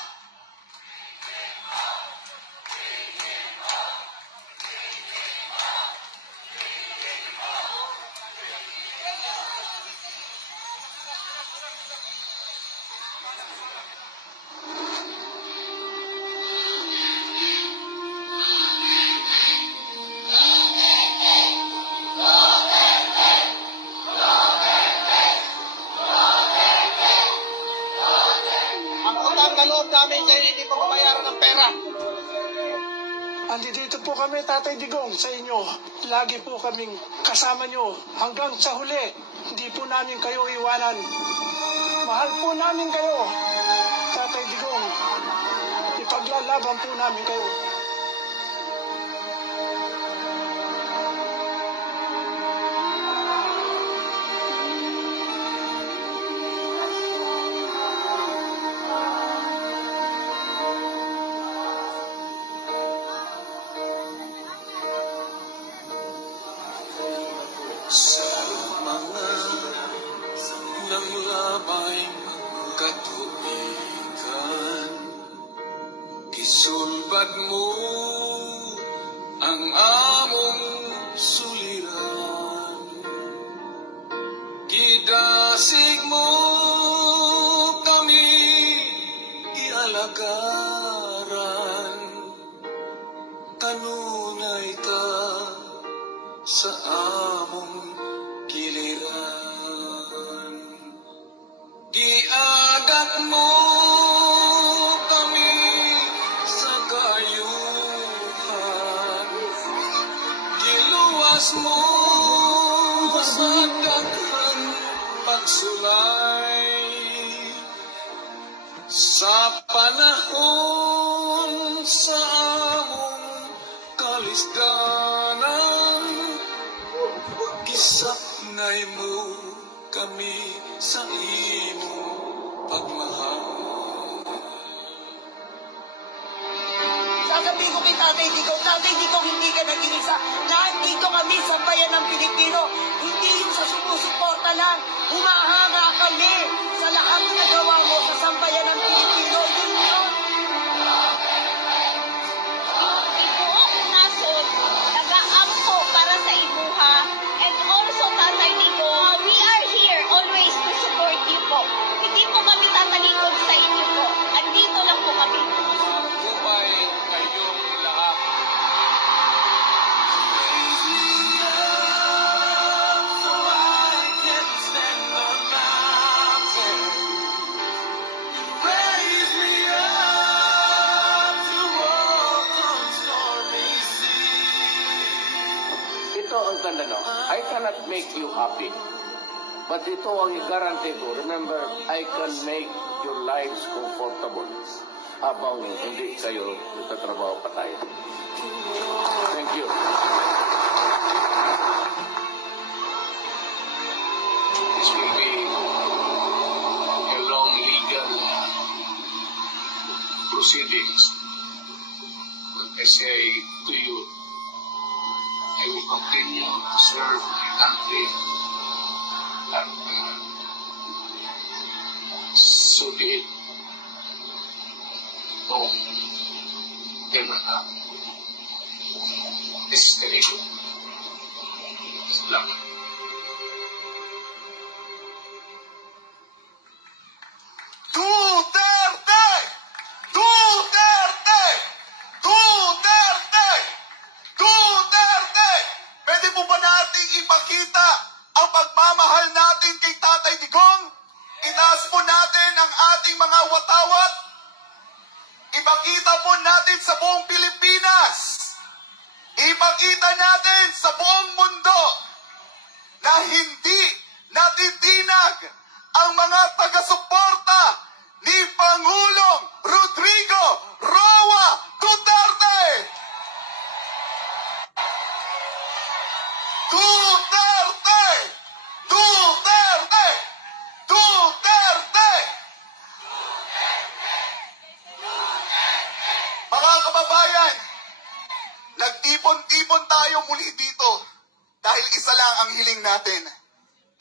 Ang utang na loob namin kayo hindi pa mabayaran ng pera. Andito po kami, Tatay Digong, sa inyo. Lagi po kaming kasama nyo hanggang sa huli. Hindi po namin kayo iwanan. Mahal po namin kayo, Tatay Digong. Ipaglalaban po namin kayo. ng lamay katuigan. Gisulbad mo ang among suliran. Gidasig mo kami gialagaran. Kanunay ka sa among giliran. Giagat mo kami sa kayuhan. Giluwas mo sa daghang pagsulay. Sa panahon sa among kalisdanan, gisaknay mo kami sa imo pagmahal. Sasabihin ko kay Tatay Digong, hindi ka nag-iisa. Nandito kami sa bayan ng Pilipino. Hindi yung sa sumusuporta lang. Humahanga kami sa lahat na nagawa mo sa sambayan ng Pilipino. Yun yun. Buong nasod, nag-aampo para sa imuha. And also, Tatay Digong, we are here always to support you po. Hindi po kami tatalikod sa inyo po. Andito lang po kami. Buhay kayong lahat. Ito ang tanda, no? I cannot make you happy. But ito ang i-guarantee ko. Remember, I can make your lives comfortable habang hindi kayo nagtatrabaho pa tayo. Thank you. This will be a long legal proceedings. But I say to you, I will continue to serve my country and so be it. Don't ever have this is the issue. Salamat. Duterte! Duterte! Duterte! Duterte! Pwede po ba nating ipakita ang pagmamahal natin kay Tatay Digong? Itaas po natin ang ating mga watawat. Ipakita po natin sa buong Pilipinas. Ipakita natin sa buong mundo na hindi natitinag ang mga taga-suporta ni Pangulong Rodrigo Roa Duterte. Duterte! Duterte! Duterte! Mga kababayan, nagtipon-tipon tayo muli dito dahil isa lang ang hiling natin.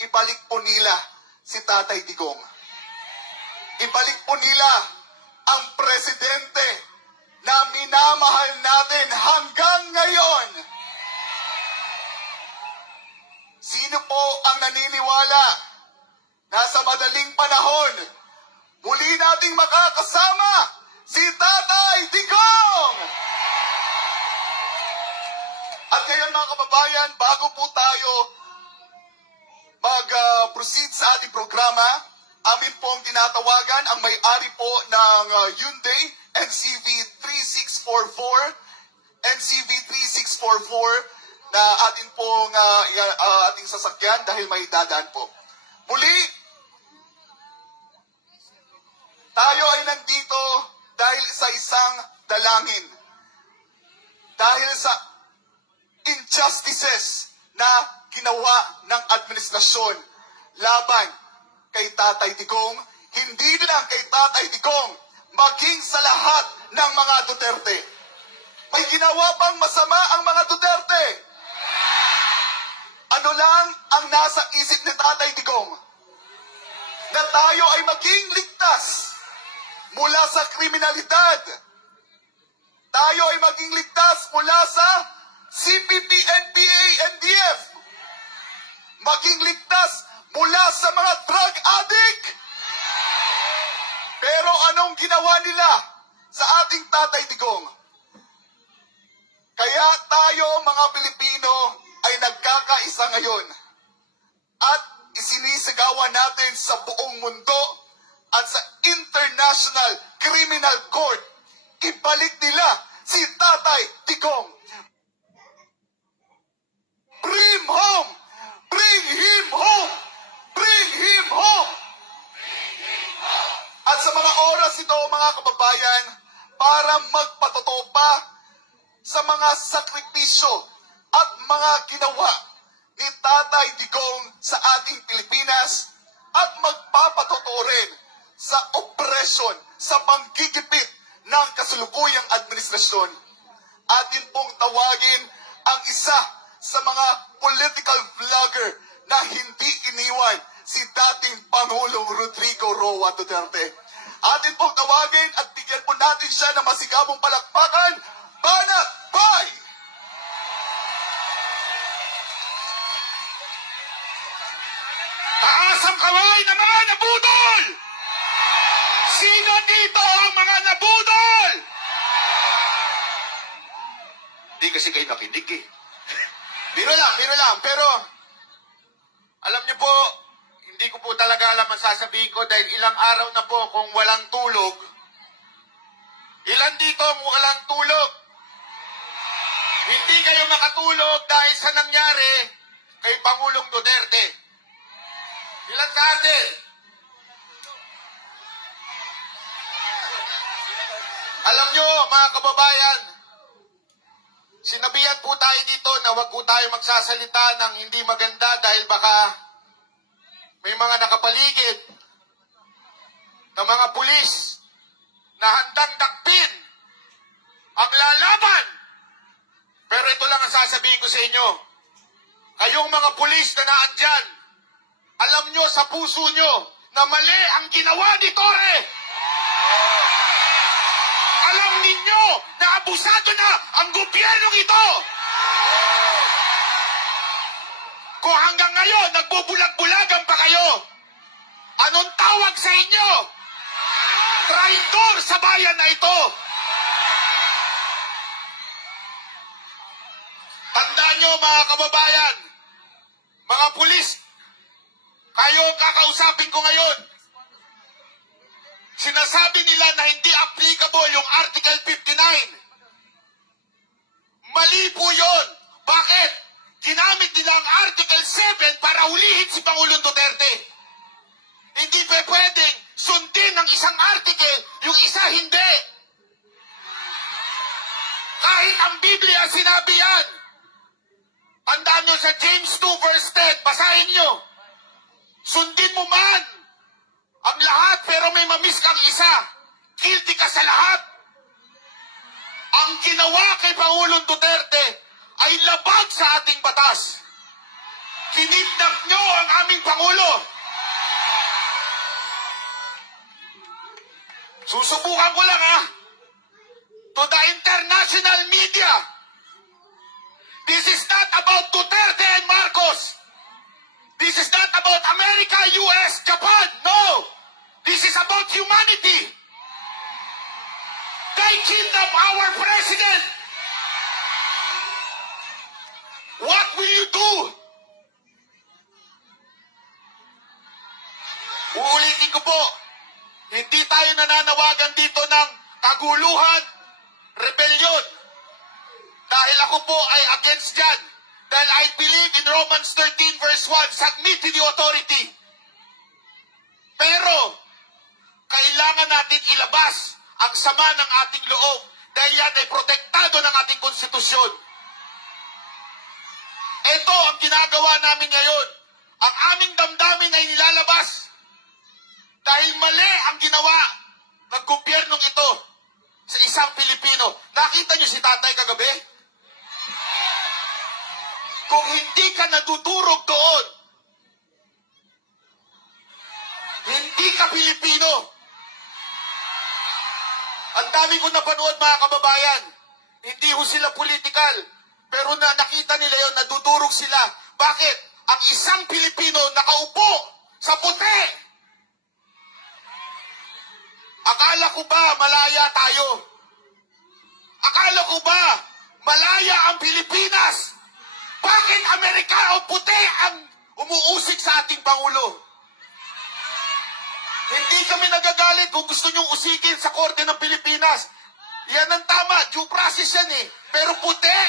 Ibalik po nila si Tatay Digong. Ibalik po nila ang presidente na minamahal natin hanggang ngayon. Sino po ang naniniwala na sa madaling panahon muli nating makakasama si Tatay Digong? At ngayon mga kababayan, bago po tayo mag-proceed sa ating programa, amin pong tinatawagan ang may-ari po ng Hyundai NCV 3644, NCV 3644 na atin pong ating sasakyan dahil may dadaan po. Muli, tayo ay nandito dahil sa isang dalangin. Dahil sa injustices na ginawa ng administrasyon laban kay Tatay Digong, hindi lang kay Tatay Digong, maging sa lahat ng mga Duterte. May ginawa pang masama ang mga Duterte. Ano lang ang nasa isip ni Tatay Digong? na tayo ay maging ligtas mula sa kriminalidad. Tayo ay maging ligtas mula sa CPP, NPA, NDF. Maging ligtas mula sa mga drug addict. Pero anong ginawa nila sa ating Tatay Digong? Kaya tayo mga Pilipino ay nagkakaisa ngayon at isinisigawan natin sa buong mundo at sa International Criminal Court. Ibalik nila si Tatay Digong. Bring him home! Bring him home! Bring him home! At sa mga oras ito, mga kababayan, para magpatotoo pa sa mga sakripisyo at mga ginawa ni Tatay Digong sa ating Pilipinas at magpapatotoo rin sa opresyon, sa panggigipit ng kasalukuyang administrasyon. Atin pong tawagin ang isa sa mga political vlogger na hindi iniwan si dating Pangulong Rodrigo Roa Duterte. Atin pong tawagin at bigyan po natin siya ng masigabong palakpakan. Banat Bay! Taas ang kamay ng mga nabudol! Sino dito ang mga nabudol? Di kasi kayo nakinig eh. Biro lang. Pero, alam niyo po, hindi ko po talaga alam ang sasabihin ko dahil ilang araw na po kung walang tulog. Ilan dito ang walang tulog? Hindi kayo makatulog dahil sa nangyari kay Pangulong Duterte. Ilan ka atin? Alam nyo, mga kababayan, sinabihan po tayo dito na huwag po tayo magsasalita ng hindi maganda dahil baka may mga nakapaligid na mga pulis na handang dakpin ang lalaban. Pero ito lang ang sasabihin ko sa inyo. Kayong mga pulis na naandyan, alam nyo sa puso nyo na mali ang ginawa ni Torre. Alam ninyo na abusado na ang gobyernong ito. Kung hanggang ngayon nagbubulag-bulagan pa kayo, anong tawag sa inyo? Traitor sa bayan na ito. Tandaan nyo mga kababayan, mga pulis, kayo ang kakausapin ko ngayon. Sinasabi nila na hindi applicable yung Article 59. Mali po yun. Bakit? Ginamit nila ang Article 7 para hulihin si Pangulong Duterte. Hindi pa pwedeng sundin ng isang article, yung isa hindi. Kahit ang Biblia sinabi yan. Tandaan nyo sa James 2 verse 10, basahin nyo. Sundin mo man ang lahat pero may mamiss kang isa. Guilty ka sa lahat. Ang ginawa kay Pangulong Duterte ay labag sa ating batas. Kinidnap nyo ang aming Pangulo. Susubukan ko lang to the international media. This is not about Duterte and Marcos. This is not about America, US, Japan. No. This is about humanity. They kidnapped our president. What will you do? Uulitin ko po, hindi tayo nananawagan dito ng kaguluhan, rebellion. Dahil ako po ay against dyan. Dahil I believe in Romans 13 verse 1, submit to the authority. Pero, kailangan natin ilabas ang sama ng ating loob dahil yan ay protektado ng ating konstitusyon. Ito ang ginagawa namin ngayon. Ang aming damdamin ay nilalabas dahil mali ang ginawa ng gobyernong ito sa isang Pilipino. Nakita niyo si tatay kagabi? Kung hindi ka natutulog doon, Pilipino. Ang dami ko napanood, mga kababayan. Hindi ho sila political. Pero nakita nila yon, nadudurog sila. Bakit? Ang isang Pilipino nakaupo sa puti. Akala ko ba malaya tayo? Akala ko ba malaya ang Pilipinas? Bakit Amerikano puti ang umuusik sa ating Pangulo? Hindi kami nagagalit kung gusto nyong usikin sa Korte ng Pilipinas. Yan ang tama, due process yan eh. Pero puti,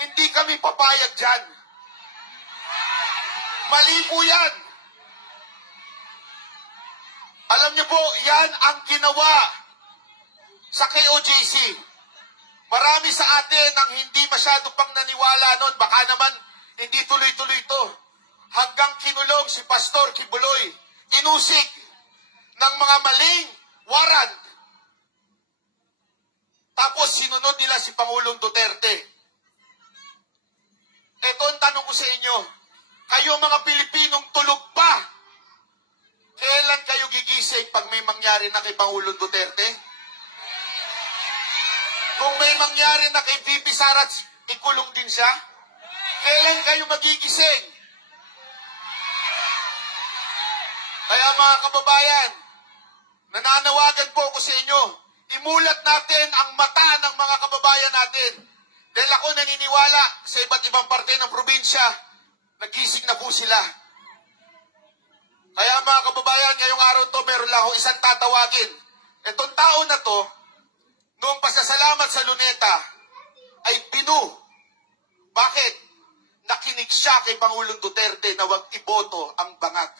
hindi kami papayag dyan. Mali po yan. Alam niyo po, yan ang ginawa sa KOJC. Marami sa atin ang hindi masyado pang naniwala noon. Baka naman hindi tuloy-tuloy ito. Hanggang kinulong si Pastor Kibuloy. Inusik ng mga maling warrant. Tapos sinunod nila si Pangulong Duterte. Ito ang tanong ko sa inyo. Kayo mga Pilipinong tulog pa. Kailan kayo gigising pag may mangyari na kay Pangulong Duterte? Kung may mangyari na kay VP Sara, ikulong din siya? Kailan kayo magigising? Kaya mga kababayan, nananawagan po ako sa inyo, imulat natin ang mata ng mga kababayan natin. Dahil ako naniniwala sa iba't ibang parte ng probinsya, nagising na po sila. Kaya mga kababayan, ngayong araw to, meron lang ako isang tatawagin. Itong tao na to, noong pasasalamat sa Luneta, ay pinu. Bakit? Nakinig siya kay Pangulong Duterte na wag iboto ang bangag.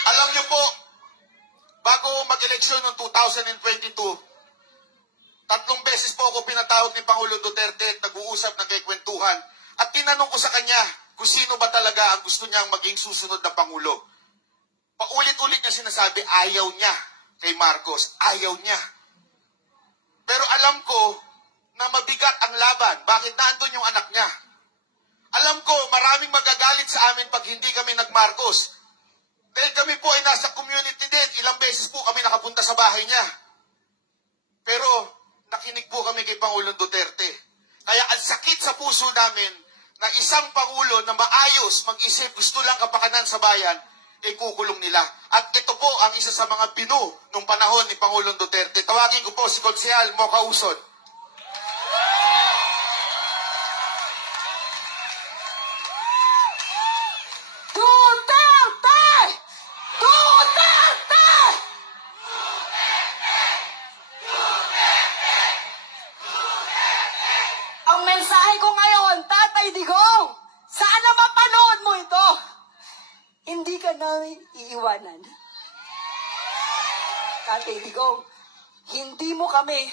Alam niyo po, bago mag-eleksyon noong 2022, 3 beses po ako pinatawag ni Pangulong Duterte at nag-uusap na kay kwentuhan. At tinanong ko sa kanya kung sino ba talaga ang gusto niyang maging susunod na Pangulo. Paulit-ulit niya sinasabi, ayaw niya kay Marcos. Ayaw niya. Pero alam ko na mabigat ang laban. Bakit naandun yung anak niya? Alam ko maraming magagalit sa amin pag hindi kami nag-Marcos. Dahil kami po ay nasa community din. Ilang beses po kami nakapunta sa bahay niya. Pero nakinig po kami kay Pangulong Duterte. Kaya ang sakit sa puso namin na isang Pangulo na maayos, mag-isip, gusto lang kapakanan sa bayan, kukulong nila. At ito po ang isa sa mga binu nung panahon ni Pangulong Duterte. Tawagin ko po si Konsehal Mocha Uson. Duterte! Duterte! Ang mensahe ko ngayon, Tatay Digong, sana mapanood mo ito. Hindi ka namin iiwanan. Tatay Digong, hindi mo kami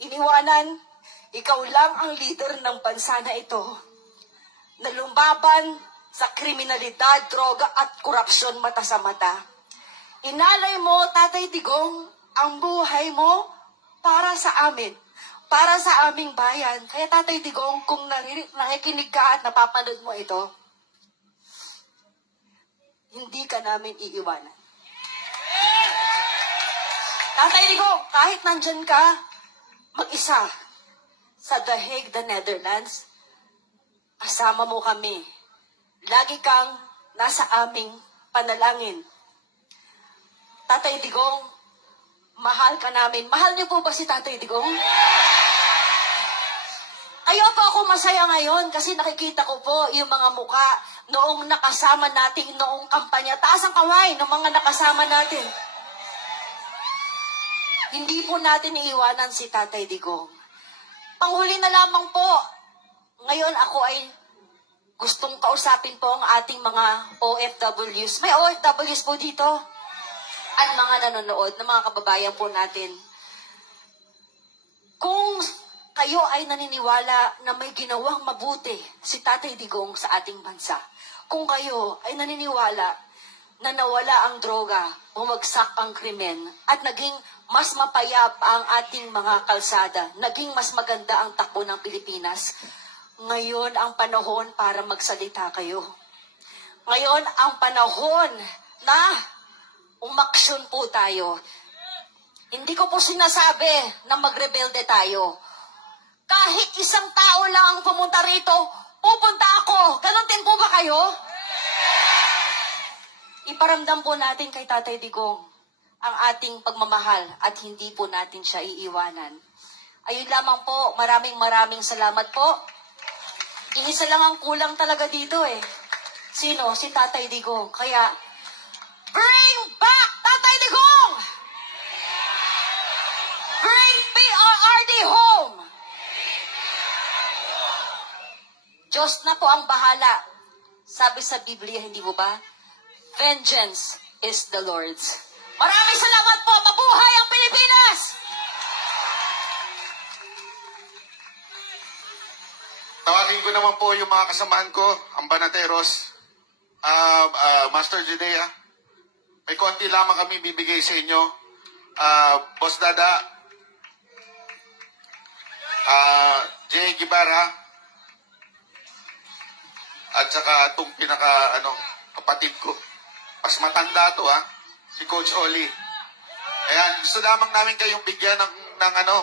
iniwanan. Ikaw lang ang leader ng bansa na ito na lumaban sa kriminalidad, droga at korupsyon mata sa mata. Inalay mo, Tatay Digong, ang buhay mo para sa amin, para sa aming bayan. Kaya Tatay Digong, kung nakikinig ka at napapanood mo ito, hindi ka namin iiwanan. Tatay Digong, kahit nandyan ka, mag-isa sa The Hague, the Netherlands, kasama mo kami. Lagi kang nasa aming panalangin. Tatay Digong, mahal ka namin. Mahal niyo po ba si Tatay Digong? Kaya po ako masaya ngayon kasi nakikita ko po yung mga muka noong nakasama natin, noong kampanya. Taas ang kamay ng mga nakasama natin. Hindi po natin iiwanan si Tatay Digong. Panghuli na lamang po, ngayon ako ay gustong kausapin po ang ating mga OFWs. May OFWs po dito. At mga nanonood na mga kababayan po natin. Kung kayo ay naniniwala na may ginawang mabuti si Tatay Digong sa ating bansa, kung kayo ay naniniwala na nawala ang droga, bumagsak ang krimen, at naging mas mapayapa ang ating mga kalsada, naging mas maganda ang takbo ng Pilipinas, ngayon ang panahon para magsalita kayo. Ngayon ang panahon na umaksyon po tayo. Hindi ko po sinasabi na magrebelde tayo. Kahit isang tao lang ang pumunta rito, pupunta ako. Ganon din po ba kayo? Iparamdam po natin kay Tatay Digong ang ating pagmamahal at hindi po natin siya iiwanan. Ayun lamang po, maraming salamat po. Iisa lang ang kulang talaga dito eh. Sino? Si Tatay Digong. Kaya, bring back Tatay Digong! Bring PRRD home! Diyos na po ang bahala. Sabi sa Biblia, hindi mo ba? Vengeance is the Lord's. Maraming salamat po! Mabuhay ang Pilipinas! Tawagin ko naman po yung mga kasamahan ko, ang Banateros, Master Judea. May konti lamang kami bibigay sa inyo. Boss Dada, Jay Guevara, at saka itong kapatid ko. Mas matanda to si Coach Oli. Ayan, gusto lamang namin kayong bigyan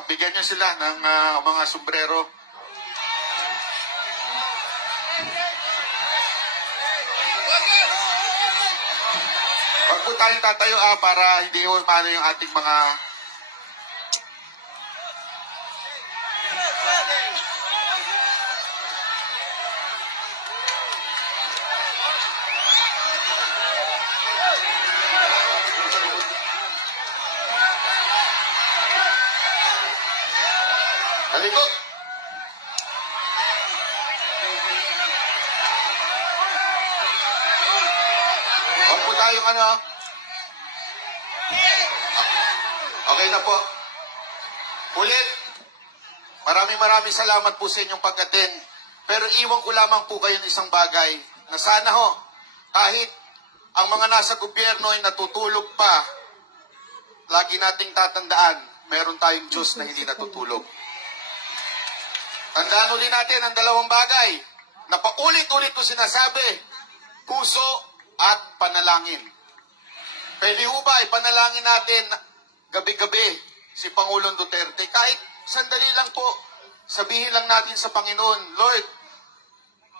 bigyan nyo sila ng mga sombrero. Wag po tayong tatayo para hindi umano yung ating mga... Halika! Wag po tayong Okay na po. Ulit, maraming salamat po sa inyong pag-attend. Pero iwan ko lamang po kayo ng isang bagay na sana kahit ang mga nasa gobyerno ay natutulog pa, lagi nating tatandaan, meron tayong Diyos na hindi natutulog. Tandaan ulit natin ang dalawang bagay na paulit-ulit ko sinasabi, puso at panalangin. Pwede ho ba ipanalangin natin gabi-gabi si Pangulong Duterte? Kahit sandali lang po, sabihin lang natin sa Panginoon, Lord,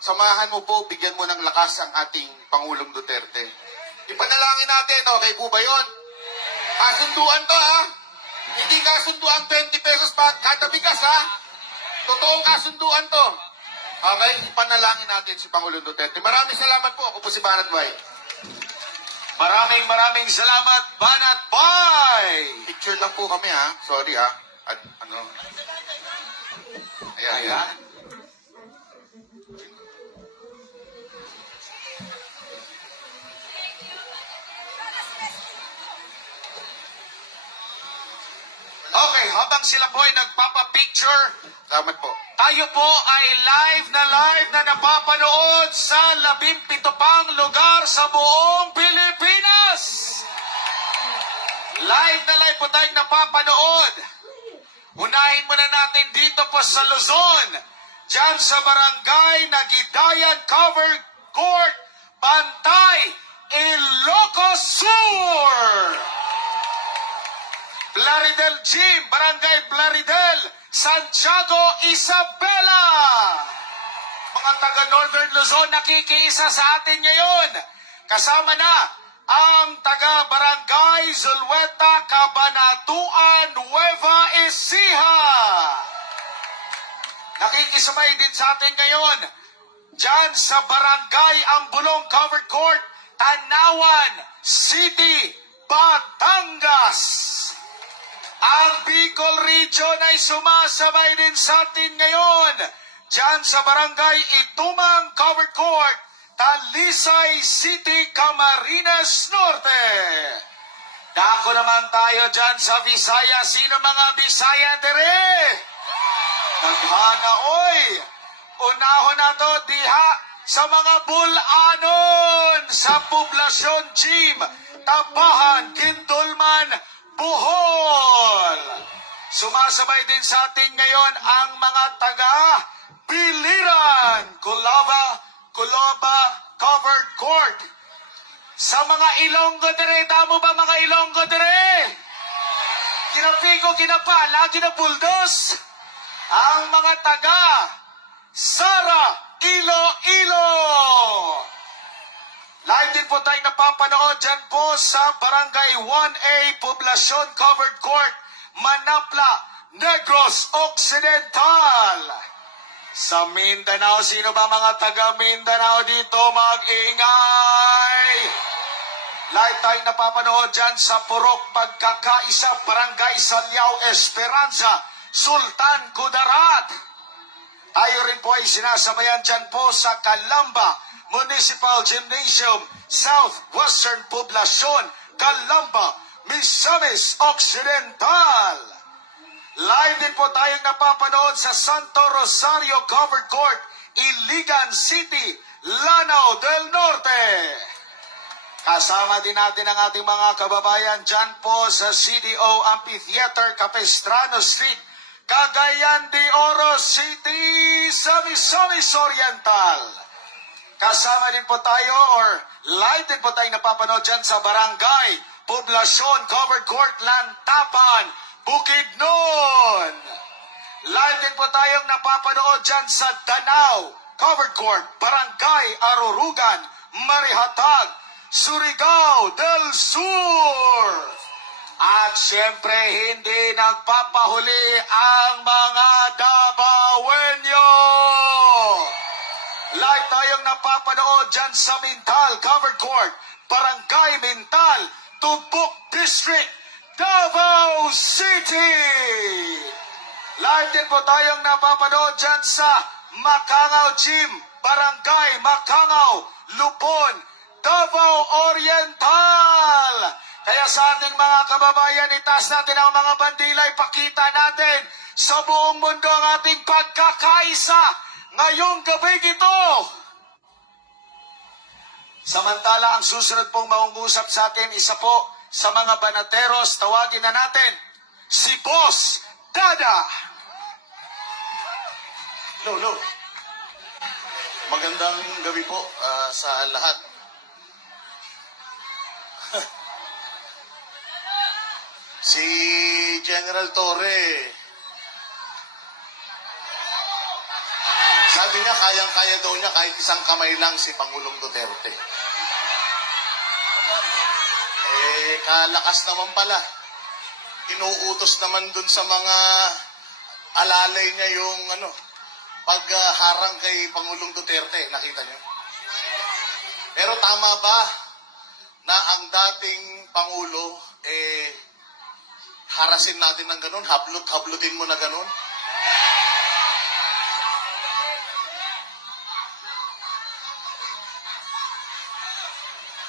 samahan mo po, bigyan mo ng lakas ang ating Pangulong Duterte. Ipanalangin natin, okay po ba yun? Kasunduan to Hindi kasunduan 20 pesos pa kada bigas Totoong kasunduan to. Okay, ipanalangin natin si Pangulong Duterte. Maraming salamat po. Ako po si Banat Bay. Maraming salamat, Banat Bay! Picture lang po kami Sorry At Ayan. Okay, habang sila po ay nagpapapicture, salamat po. Tayo po ay live na napapanood sa 17 pang lugar sa buong Pilipinas. Live po tayong napapanood. Unahin muna natin dito po sa Luzon, dyan sa barangay Nagidayan Covered Court, Bantay, Ilocos Sur. Plaridel Gym, Barangay Plaridel, Santiago, Isabela. Mga taga Northern Luzon nakikiisa sa atin ngayon. Kasama na ang taga Barangay Zulueta, Cabanatuan, Nueva Ecija. Nakikisabay din sa atin ngayon dyan sa Barangay Ambulong Covered Court, Tanawan City, Batangas. Ang Bicol Region ay sumasabay din sa atin ngayon dyan sa Barangay Itumang Covered Court, Talisay City, Camarines Norte. Dako naman tayo dyan sa Visaya. Sino mga Visaya dire? Naghana oy! Unahon na to diha sa mga bulanon sa Poblasyon Gym, Tabahan, Gindulman, Bohol. Sumasabay din sa atin ngayon ang mga taga Biliran, Culoba Covered Court, Sa mga Ilonggo dire, tamo ba mga Ilonggo dire? Kinapiko, kinapa, lagi na buldos. Ang mga taga Sara, Iloilo. Live din po tayo napapanood dyan po sa Barangay 1A, Poblacion Covered Court, Manapla, Negros Occidental. Sa Mindanao, sino ba mga taga Mindanao dito? Mag-ingay! Live tayo napapanood dyan sa Purok Pagkakaisa, Barangay Salyao Esperanza, Sultan Kudarat. Tayo rin po ay sinasabayan dyan po sa Calamba Municipal Gymnasium, Southwestern Poblacion, Calamba, Misamis Occidental. Live din po tayong napapanood sa Santo Rosario Covered Court, Iligan City, Lanao del Norte. Kasama din natin ang ating mga kababayan dyan po sa CDO Amphitheater, Capistrano Street, Cagayan de Oro City, sa Misamis Oriental. Kasama din po tayo, or live din po tayong napapanood dyan sa Barangay Poblacion Covered Court, Lantapan, Bukidnon. Live din po tayong napapanood dyan sa Danao Covered Court, Barangay Arurugan, Marihatag, Surigao del Sur. At syempre, hindi nagpapahuli ang mga Dabawenyo. Live tayong napapanood dyan sa Mintal Covered Court, Barangay Mintal, Tugbok District, Davao City. Live din po tayong napapanood dyan sa Makangaw Gym, Barangay Makangaw, Lupon, Davao Oriental. Kaya sa ating mga kababayan, itaas natin ang mga bandila, ipakita natin sa buong mundo ang ating pagkakaisa ngayong gabi ito. Samantala, ang susunod pong maungusap sa atin, isa po sa mga banateros, tawagin na natin, si Boss Dada. No. Magandang gabi po sa lahat. Si General Torre, sabi niya kayang-kaya daw niya kahit isang kamay lang si Pangulong Duterte. Kalakas naman pala. Inuutos naman dun sa mga alalay niya yung pagharang kay Pangulong Duterte. Nakita niyo? Pero tama ba na ang dating Pangulo, harasin natin ng ganun? Hablot-hablutin mo na ganun?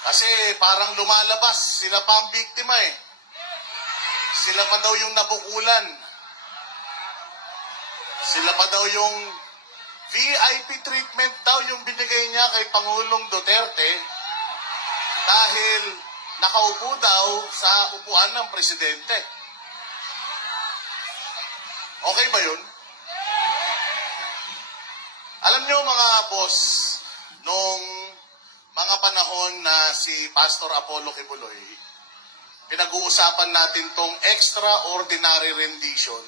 Kasi parang lumalabas, sila pa ang biktima eh. Sila pa daw yung nabukulan. Sila pa daw yung VIP treatment daw yung binigay niya kay Pangulong Duterte dahil nakaupo daw sa upuan ng presidente. Okay ba yun? Alam niyo mga boss, nung mga panahon na si Pastor Apollo Kibuloy, pinag-uusapan natin tong extraordinary rendition.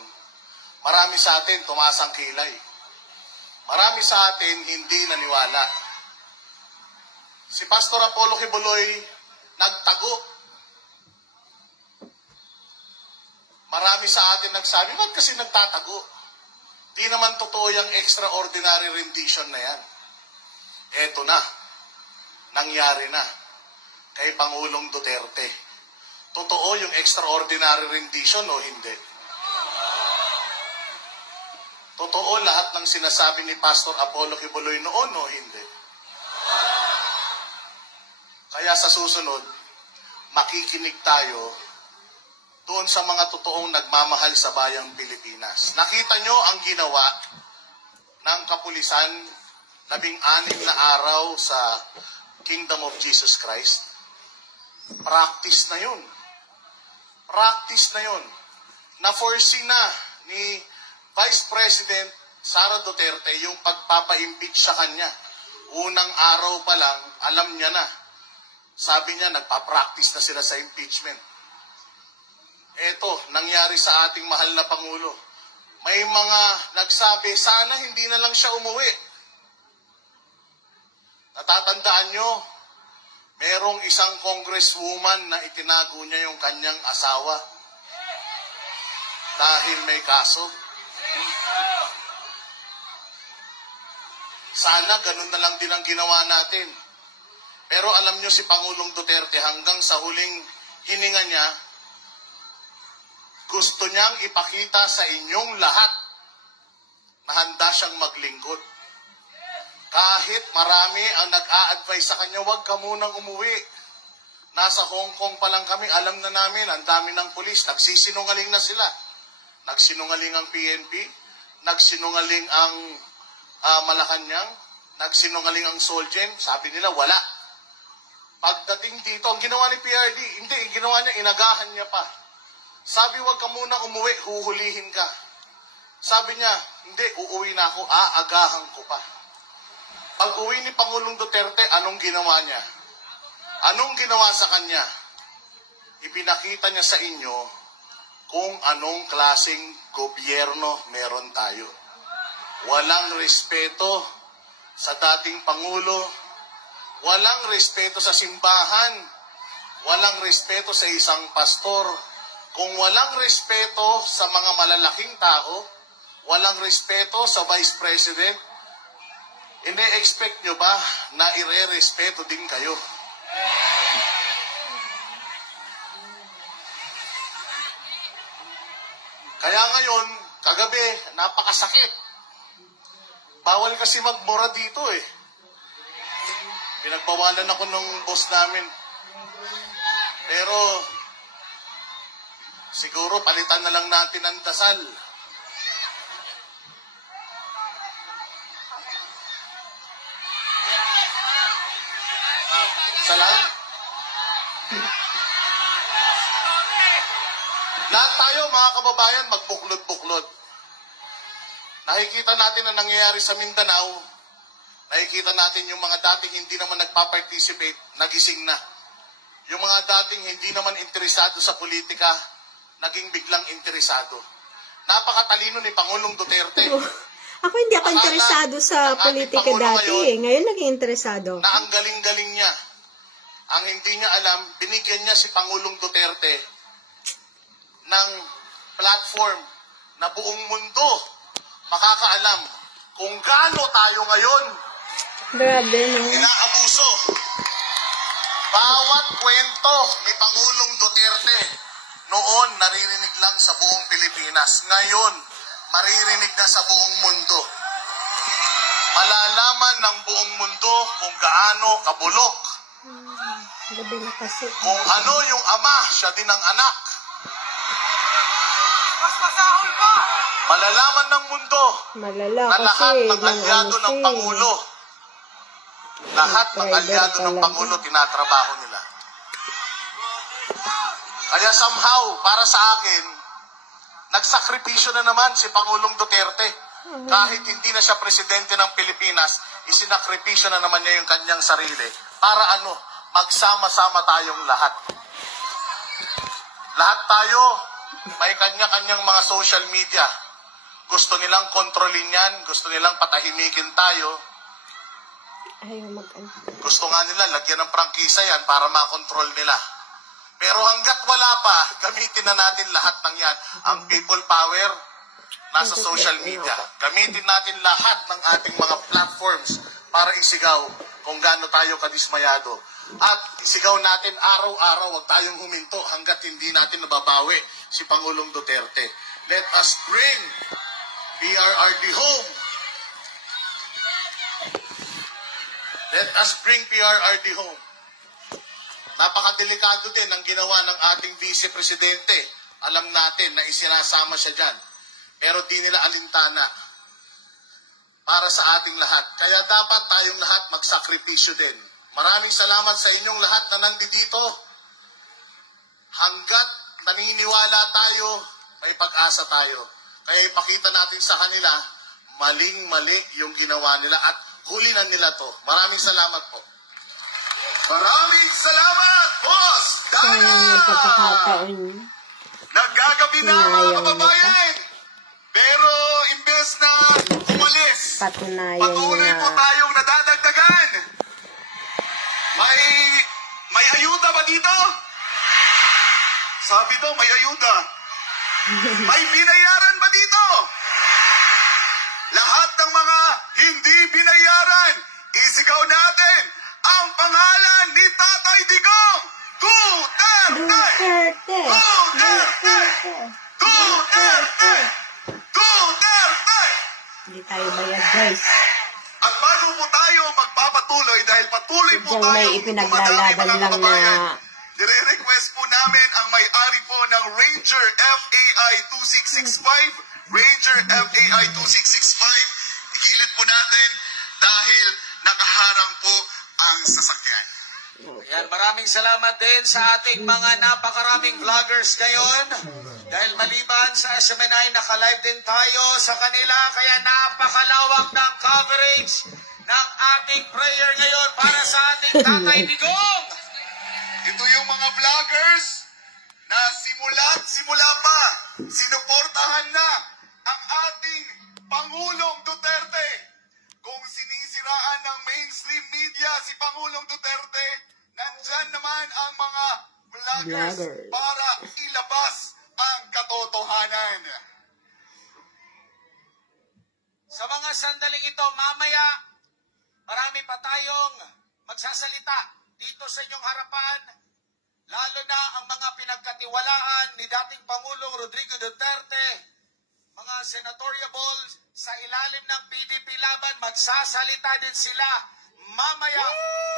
Marami sa atin tumasang kilay. Marami sa atin hindi naniwala. Si Pastor Apollo Kibuloy nagtago. Marami sa atin nagsabi, ba't kasi nagtatago? Di naman totoo yung extraordinary rendition na yan. Eto na. Nangyari na kay Pangulong Duterte. Totoo yung extraordinary rendition o hindi? Totoo lahat ng sinasabi ni Pastor Apollo Kibuloy noon o hindi? Kaya sa susunod, makikinig tayo doon sa mga totoong nagmamahal sa bayang Pilipinas. Nakita nyo ang ginawa ng kapulisan 16 na araw sa Kingdom of Jesus Christ. Practice na yun. Practice na yun. Na-foresee na ni Vice President Sara Duterte yung pagpapa-impeach sa kanya. Unang araw pa lang, alam niya na. Sabi niya, nagpa-practice na sila sa impeachment. Eto, nangyari sa ating mahal na Pangulo. May mga nagsabi, sana hindi na lang siya umuwi. Natatandaan nyo, merong isang congresswoman na itinago niya yung kanyang asawa dahil may kaso. Sana ganun na lang din ang ginawa natin. Pero alam nyo si Pangulong Duterte hanggang sa huling hininga niya, gusto niyang ipakita sa inyong lahat na handa siyang maglingkod. Kahit marami ang nag-a-advise sa kanya, huwag ka munang umuwi. Nasa Hong Kong pa lang kami, alam na namin, ang dami ng pulis, nagsisinungaling na sila. Nagsinungaling ang PNP, nagsinungaling ang Malacanang, nagsinungaling ang Solgen, sabi nila wala. Pagdating dito, ang ginawa ni PRD, hindi, ginawa niya, inagahan niya pa. Sabi, huwag ka muna umuwi, huhulihin ka. Sabi niya, hindi, uuwi na ako, aagahan ko pa. Pag uwi ni Pangulong Duterte, anong ginawa niya? Anong ginawa sa kanya? Ipinakita niya sa inyo kung anong klaseng gobyerno meron tayo. Walang respeto sa dating Pangulo, walang respeto sa simbahan, walang respeto sa isang pastor. Kung walang respeto sa mga malalaking tao, walang respeto sa Vice President, ine-expect nyo ba na ire-respeto din kayo? Kaya ngayon, kagabi, napakasakit. Bawal kasi magmura dito eh. Pinagbawalan ako ng boss namin. Pero, siguro palitan na lang natin ang dasal. Salam. Lahat tayo mga kababayan magbuklod-buklod. Nakikita natin ang nangyayari sa Mindanao. Nakikita natin yung mga dating hindi naman nagpa-participate, nagising na. Yung mga dating hindi naman interesado sa politika, naging biglang interesado. Napakatalino ni Pangulong Duterte. Ako hindi ako interesado sa politika dati. Ngayon naging interesado. Na ang galing-galing niya. Ang hindi niya alam, binigyan niya si Pangulong Duterte ng platform na buong mundo makakaalam kung gaano tayo ngayon Grabe, no? inaabuso. Bawat kwento ni Pangulong Duterte noon naririnig lang sa buong Pilipinas. Ngayon, maririnig na sa buong mundo. Malalaman ng buong mundo kung gaano kabulok. Gabi na kasi. Kung ano yung ama, siya din ang anak. Malalaman ng mundo Malala na kasi lahat ng ng alyado ng Pangulo, lahat ng alyado ng Pangulo, tinatrabaho nila. Kaya somehow, para sa akin, nagsakripisyo na naman si Pangulong Duterte. Kahit hindi na siya presidente ng Pilipinas, isinakripisyo na naman niya yung kanyang sarili. Para ano? Magsama-sama tayong lahat. Lahat tayo, may kanya-kanyang mga social media. Gusto nilang kontrolin yan, gusto nilang patahimikin tayo. Gusto nga nila, lagyan ng prangkisa yan para makontrol nila. Pero hanggat wala pa, gamitin na natin lahat ng yan. Ang people power, nasa social media. Gamitin natin lahat ng ating mga platforms para isigaw kung gaano tayo kadismayado. At isigaw natin araw-araw, wag tayong huminto hanggat hindi natin nababawi si Pangulong Duterte. Let us bring PRRD home. Let us bring PRRD home. Napakadelikado din ang ginawa ng ating Vice Presidente. Alam natin na isinasama siya dyan. Pero di nila alintana para sa ating lahat. Kaya dapat tayong lahat magsakripisyo din. Maraming salamat sa inyong lahat na nandito. Hanggat naniniwala tayo, may pag-asa tayo. Kaya ipakita natin sa kanila, maling-mali yung ginawa nila at huli na nila to. Maraming salamat po. Maraming salamat, Boss Sayang Dana! nagkapakataon. Nagkagabi na, mga Sinayang kababayan! Pero imbes na umalis, Patunayan patuloy po na tayong nadadagdagan. May ayuda ba dito? Sabi daw, may ayuda. May binayaran ba dito? Lahat ng mga hindi binayaran, isigaw natin ang pangalan ni Tatay Digong! Duterte! Duterte! Duterte! Duterte! Duterte! Hindi tayo bayad, guys. At bago po tayo magpapatuloy dahil patuloy po Diyan tayo may ipinaglalaban lang na dire-request po namin ang may-ari po ng Ranger FAI 2665. Ranger FAI 2665. Igilid po natin dahil nakaharang po ang sasakyan. Yan, maraming salamat din sa ating mga napakaraming vloggers ngayon. Dahil maliban sa SMNI, naka-live din tayo sa kanila. Kaya napakalawak ng coverage ng ating prayer ngayon para sa ating Tatay Digong. Ito yung mga vloggers na simula pa, sinuportahan na ang ating Pangulong Duterte. Kung sinisiraan ng mainstream media si Pangulong Duterte, nandyan naman ang mga vloggers para ilabas ang katotohanan. Sa mga sandaling ito, mamaya, marami pa tayong magsasalita dito sa inyong harapan, lalo na ang mga pinagkatiwalaan ni dating Pangulong Rodrigo Duterte, mga senatoriable sa ilalim ng PDP laban, magsasalita din sila mamaya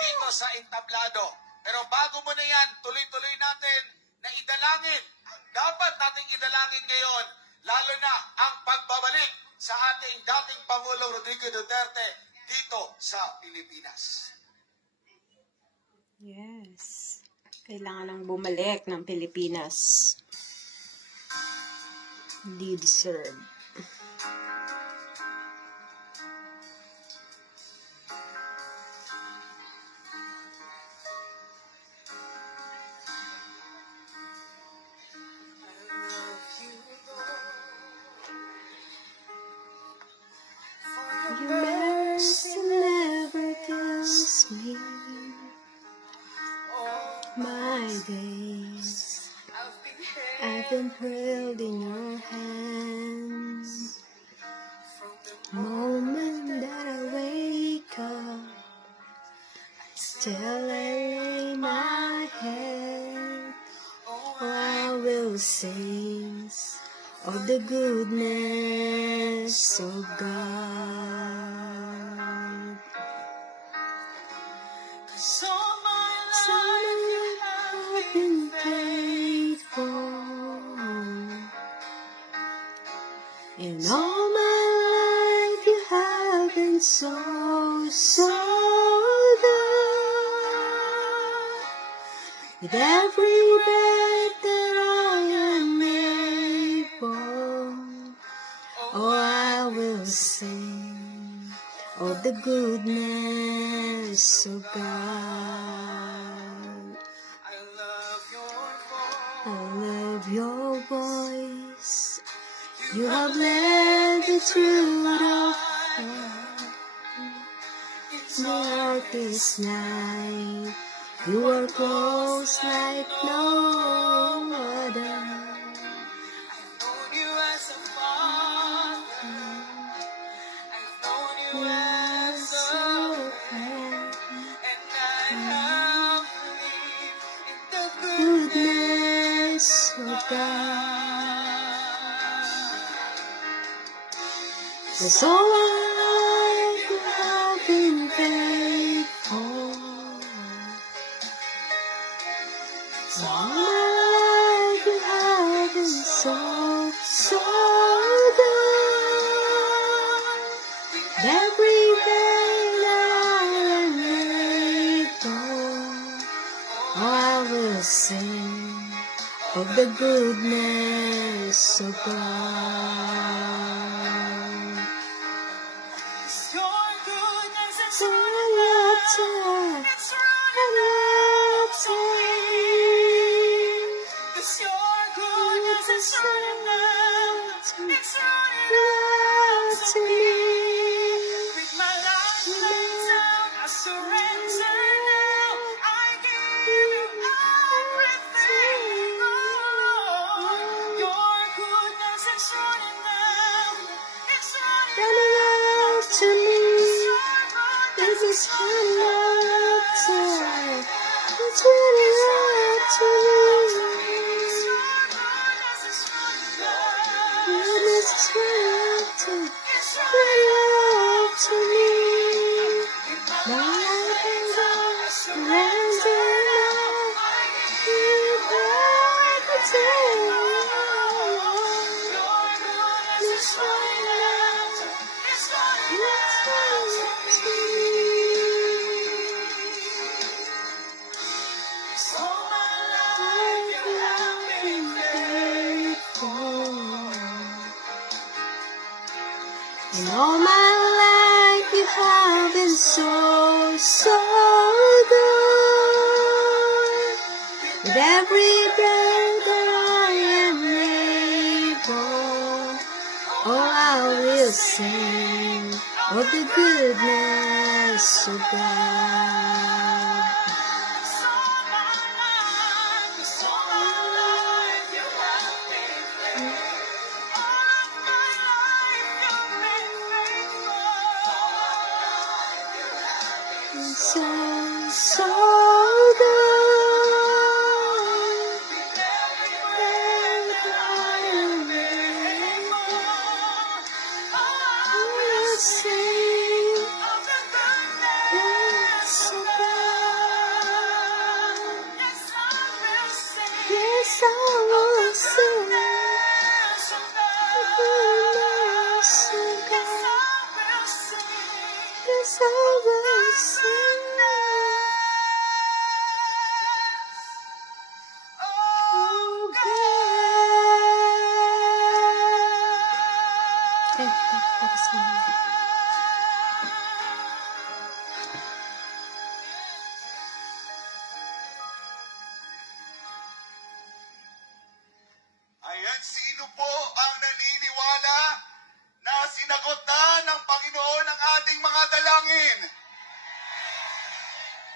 dito sa entablado. Pero bago mo na yan, tuloy-tuloy natin na idalangin ang dapat nating idalangin ngayon, lalo na ang pagbabalik sa ating dating Pangulong Rodrigo Duterte dito sa Pilipinas. Yes. Kailangan nang bumalik ng Pilipinas. Hindi deserve. Your mercy never fails me. My days I've been held in your hands. Moment that I wake up, still I lay my head. Oh, I will sing of the goodness of God. 'Cause all my life you have been faithful, and all my life you have been so good. With every breath that I am able, oh, I will sing of the goodness of God. I love your voice. You have led me through the darkest night. You are close like no other. I've known you as a father. I've known you as a friend. And I have believed in the goodness of God. Cause all my life you have been faithful. All my life you have been so good. Every day that I am able, oh, I will sing of the goodness of God. Your goodness is all I All my life you have been so, so good. With every breath that I am able, oh, I will sing of the goodness of God. So, so good. I'll sing of the goodness of God. Yes, I will sing the goodness of God. Yes, I will sing. Ayan, sino po ang naniniwala na sinagot na ng Panginoon ang ating mga dalangin?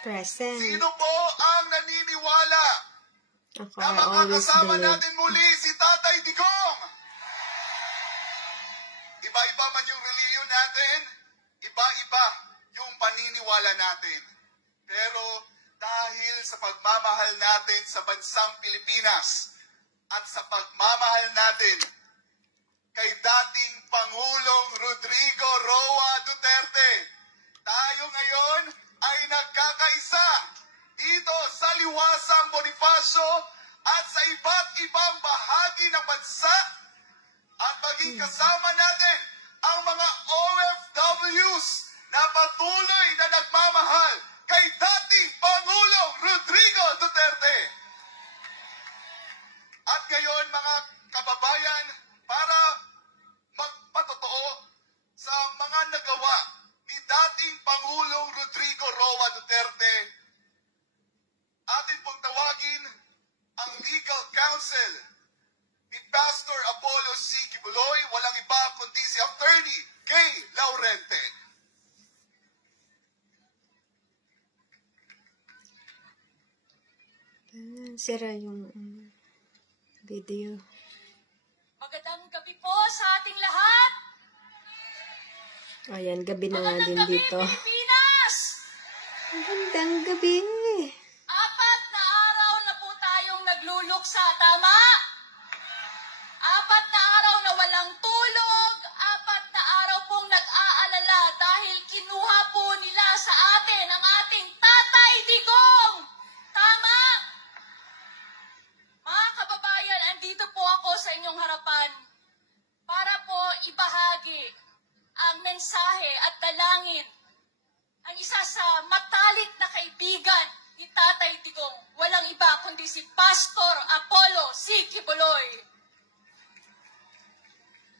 Present. Sino po ang naniniwala Ako, na I always makakasama believe. natin muli si Tatay Digong? Iba-iba man yung reliyon natin, iba-iba yung paniniwala natin. Pero dahil sa pagmamahal natin sa bansang Pilipinas at sa pagmamahal natin kay dating Pangulong Rodrigo Roa Duterte, tayo ngayon ay nagkakaisa dito sa Liwasang Bonifacio at sa iba't ibang bahagi ng bansa at maging kasama natin ang mga OFWs na patuloy na nagmamahal kay dating Pangulong Rodrigo Duterte. At ngayon mga kababayan, para magpatotoo sa mga nagawa ni dating Pangulong Rodrigo Roa Duterte, atin pong tawagin ang legal counsel ni Pastor Apollo C. Kibuloy, walang iba kundi si Attorney Kay Laurente. Sira yung video. Magandang gabi po sa ating lahat. Ayan, gabi na nga din Magandang gabi, dito. Pilipinas! Magandang gabi. 4 na araw na po tayong nagluluksa, tama? 4 na araw na walang tulog, 4 na araw pong nag-aalala dahil kinuha po nila sa atin ang ating Tatay Digong. Tama? Mga kababayan, andito po ako sa inyong harapan para po ibahagi ang mensahe at dalangin ang isa sa matalik na kaibigan ni Tatay Digong, walang iba kundi si Pastor Apollo C. Kibuloy.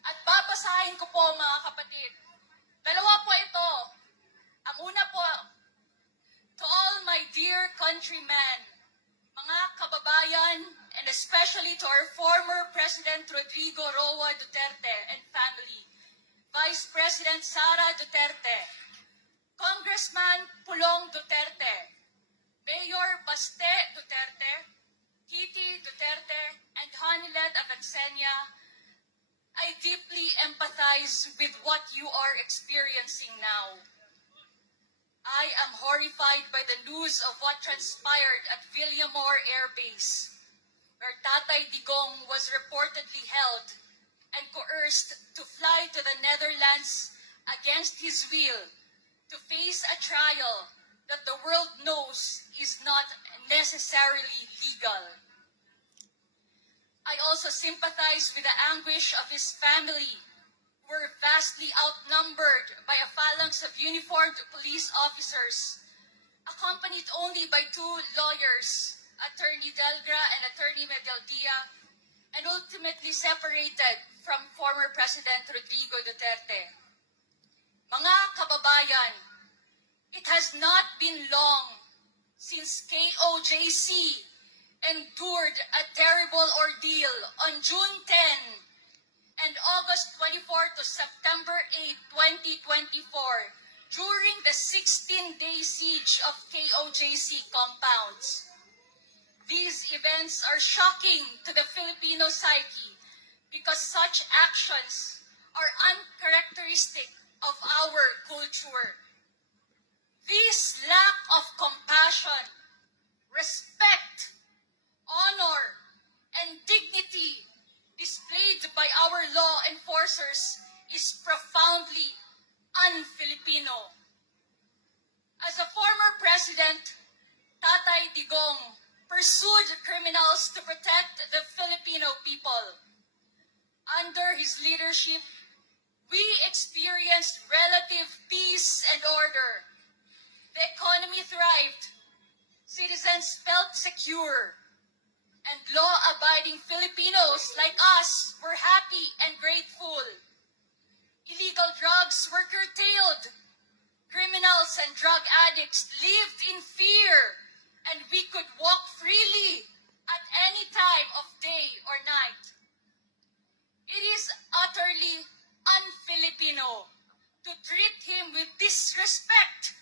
At babasahin ko po mga kapatid. 2 po ito. Ang una po, to all my dear countrymen, mga kababayan, and especially to our former President Rodrigo Roa Duterte and family, Vice President Sara Duterte, Congressman Pulong Duterte, Mayor Baste Duterte, Kitty Duterte, and Hanilet Avancenia, I deeply empathize with what you are experiencing now. I am horrified by the news of what transpired at Villamor Air Base, where Tatay Digong was reportedly held and coerced to fly to the Netherlands against his will to face a trial that the world knows is not necessarily legal. I also sympathize with the anguish of his family, who were vastly outnumbered by a phalanx of uniformed police officers, accompanied only by 2 lawyers, Attorney Delgra and Attorney Medialdia, and ultimately separated from former President Rodrigo Duterte. Mga kababayan, it has not been long since KOJC endured a terrible ordeal on June 10 and August 24 to September 8, 2024 during the 16-day siege of KOJC compounds. These events are shocking to the Filipino psyche because such actions are uncharacteristic of our culture. This lack of compassion, respect, honor, and dignity displayed by our law enforcers is profoundly un-Filipino. As a former president, Tatay Digong pursued criminals to protect the Filipino people. Under his leadership, we experienced relative peace and order. The economy thrived, citizens felt secure, and law-abiding Filipinos like us were happy and grateful. Illegal drugs were curtailed. Criminals and drug addicts lived in fear, and we could walk freely at any time of day or night. It is utterly un-Filipino to treat him with disrespect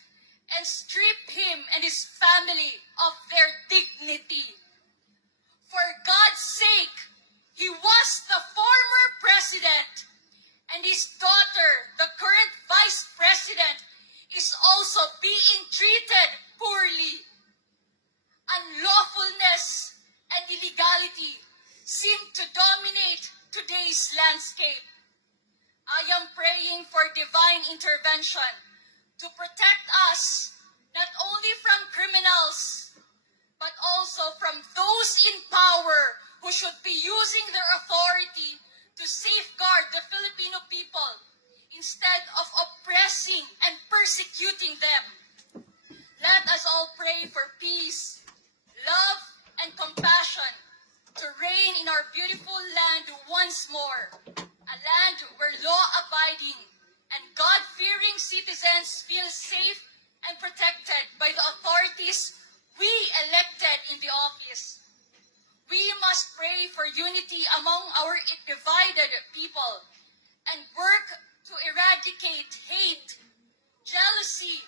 and strip him and his family of their dignity. For God's sake, he was the former president, and his daughter, the current vice president, is also being treated poorly. Unlawfulness and illegality seem to dominate today's landscape. I am praying for divine intervention to protect us not only from criminals, but also from those in power who should be using their authority to safeguard the Filipino people instead of oppressing and persecuting them. Let us all pray for peace, love, and compassion to reign in our beautiful land once more, a land where law-abiding and God-fearing citizens feel safe and protected by the authorities we elected in the office. We must pray for unity among our divided people and work to eradicate hate, jealousy,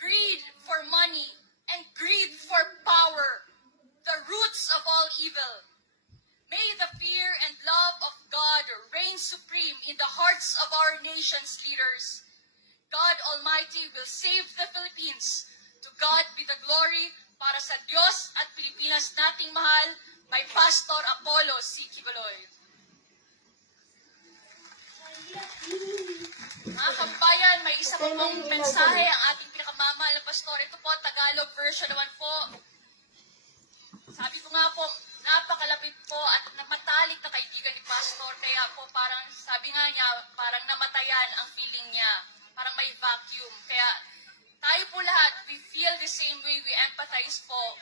greed for money, and greed for power, the roots of all evil. May the fear and love of God reign supreme in the hearts of our nation's leaders. God Almighty will save the Philippines. To God be the glory. Para sa Diyos at Pilipinas nating mahal, by Pastor Apollo C. Quiboloy. Mga kabayan, may isa po pong mensahe ang ating pinakamamahal na pastor. Ito po, Tagalog version naman po. Sabi ko nga po, napakalapit po at matalik na kaibigan ni Pastor. Kaya po parang, sabi nga niya, parang namatayan ang feeling niya. Parang may vacuum. Kaya tayo po lahat, we feel the same way, we empathize po.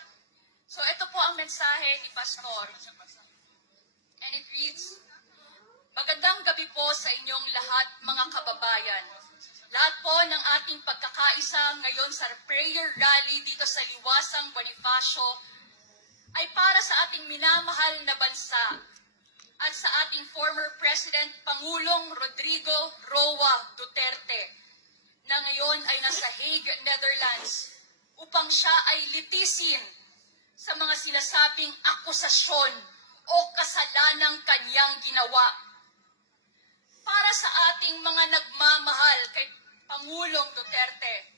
So ito po ang mensahe ni Pastor. And it reads, magandang gabi po sa inyong lahat, mga kababayan. Lahat po ng ating pagkakaisa ngayon sa prayer rally dito sa Liwasang Bonifacio ay para sa ating minamahal na bansa at sa ating former President Pangulong Rodrigo Roa Duterte na ngayon ay nasa Hague, Netherlands upang siya ay litisin sa mga sinasabing akusasyon o kasalanang kanyang ginawa. Para sa ating mga nagmamahal kay Pangulong Duterte,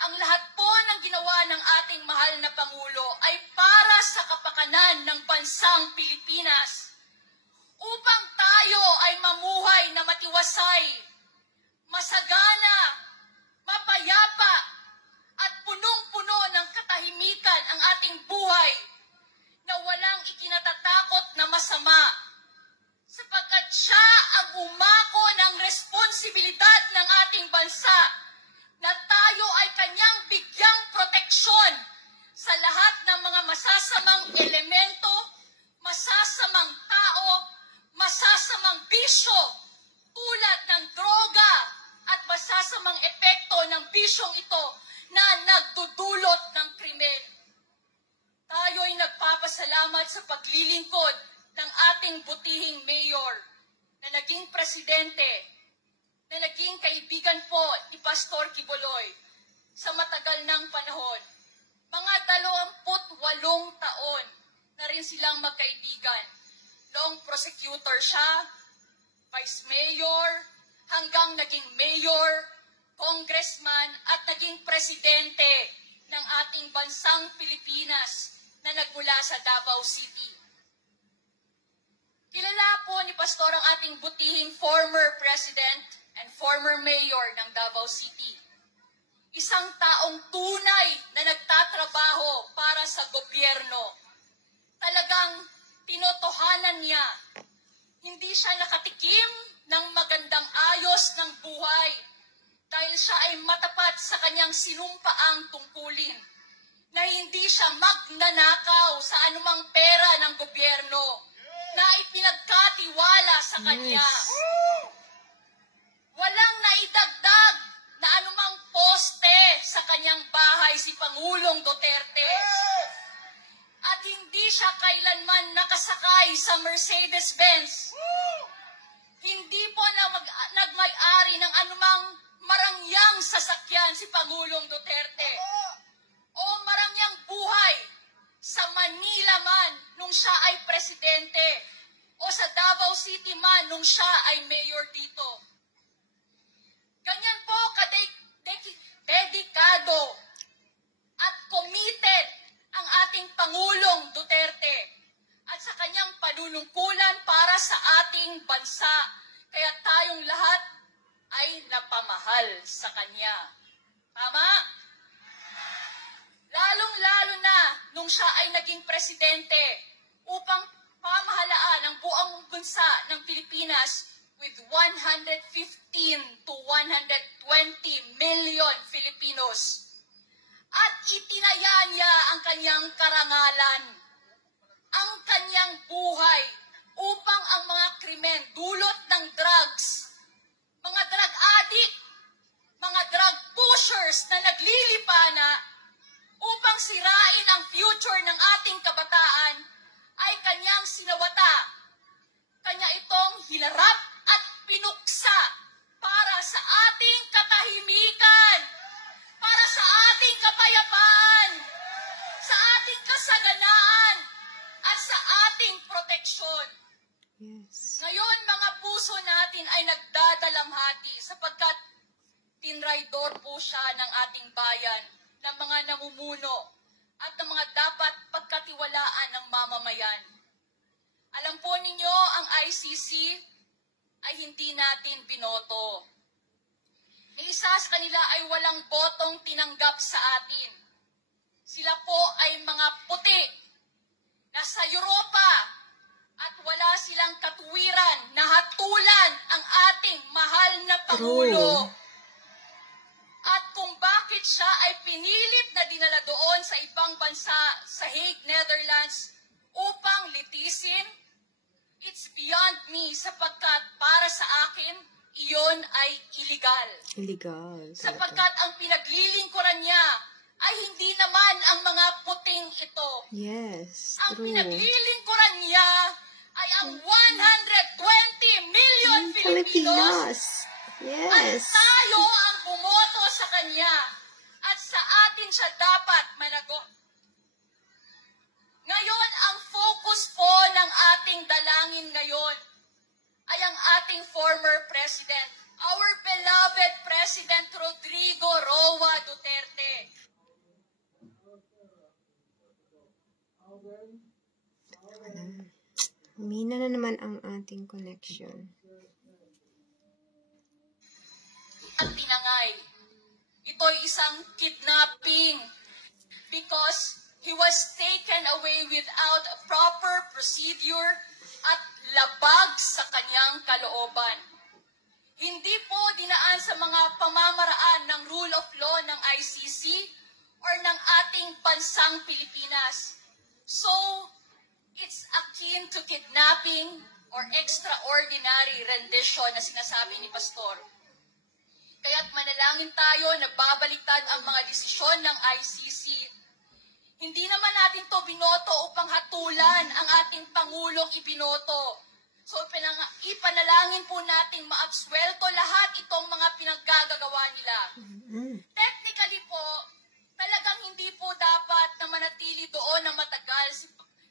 ang lahat po ng ginawa ng ating mahal na Pangulo ay para sa kapakanan ng bansang Pilipinas upang tayo ay mamuhay na matiwasay, masagana, mapayapa, at punong-puno ng katahimikan ang ating buhay na walang ikinatatakot na masama sapagkat siya ang umako ng responsibilidad ng ating bansa na tayo ay kanyang bigyang proteksyon sa lahat ng mga masasamang elemento, masasamang tao, masasamang bisyo tulad ng droga at masasamang nagpapasalamat sa paglilingkod ng ating butihing mayor na naging presidente, na naging kaibigan po ni Pastor Quiboloy sa matagal ng panahon. Mga 28 taon na rin silang magkaibigan. Noong prosecutor siya, vice mayor, hanggang naging mayor, congressman, at naging presidente ng ating bansang Pilipinas na nagmula sa Davao City. Kilala po ni Pastor ang ating butihing former president and former mayor ng Davao City. Isang taong tunay na nagtatrabaho para sa gobyerno. Talagang tinotohanan niya. Hindi siya nakatikim ng magandang ayos ng buhay dahil siya ay matapat sa kanyang sinumpaang tungkulin na hindi siya magnanakaw sa anumang pera ng gobyerno na ipinagkatiwala sa kanya. Walang naidagdag na anumang poste sa kanyang bahay si Pangulong Duterte. At hindi siya kailanman nakasakay sa Mercedes-Benz. Hindi po nagmay-ari ng anumang marangyang sasakyan si Pangulong Duterte. O marangyang buhay sa Manila man nung siya ay presidente o sa Davao City man nung siya ay mayor dito. Ganyan po dedikado at committed ang ating Pangulong Duterte at sa kanyang panunungkulan para sa ating bansa. Kaya tayong lahat ay napamahal sa kanya. Tama? Lalong-lalo na nung siya ay naging presidente upang pamahalaan ang buong bansa ng Pilipinas with 115 to 120 million Filipinos. At itinaya niya ang kanyang karangalan, ang kanyang buhay upang ang mga krimen dulot ng drugs, mga drug addict, mga drug pushers na naglilipana upang sirain ang future ng ating kabataan ay kanyang sinawata. Kanya itong hinarap at pinuksa para sa ating katahimikan, para sa ating kapayapaan, sa ating kasaganaan, at sa ating proteksyon. Yes. Ngayon, mga puso natin ay nagdadalamhati sapagkat tinraidor po siya ng ating bayan, ng mga namumuno, at ng mga dapat pagkatiwalaan ng mamamayan. Alam po ninyo, ang ICC ay hindi natin binoto. Ni isa sa kanila ay walang botong tinanggap sa atin. Sila po ay mga puti, nasa Europa, at wala silang katuwiran na hatulan ang ating mahal na Pangulo. At kung bakit siya ay pinilit na dinala doon sa ibang bansa, sa Hague, Netherlands, upang litisin, it's beyond me sapagkat para sa akin, iyon ay illegal. Illegal. Sapagkat ang pinaglilingkuran niya ay hindi naman ang mga puting ito. Yes, Ang true. pinaglilingkuran niya ay ang 120 million Filipinos. Yes. At tayo ang bumoto sa kanya. At sa atin siya dapat managot. Ngayon, ang focus po ng ating dalangin ngayon ay ang ating former president, our beloved President Rodrigo Roa Duterte. Humina na naman ang ating connection. At tinangay. Ito'y isang kidnapping because he was taken away without a proper procedure at labag sa kanyang kalooban. Hindi po dinaan sa mga pamamaraan ng rule of law ng ICC or ng ating bansang Pilipinas. So, it's akin to kidnapping or extraordinary rendition na sinasabi ni Pastor. Kaya't manalangin tayo na babaliktad ang mga desisyon ng ICC. Hindi naman natin to binoto upang hatulan ang ating Pangulong ibinoto. So ipanalangin po natin maabswelto lahat itong mga pinaggagawa nila. Technically po, talagang hindi po dapat na manatili doon na matagal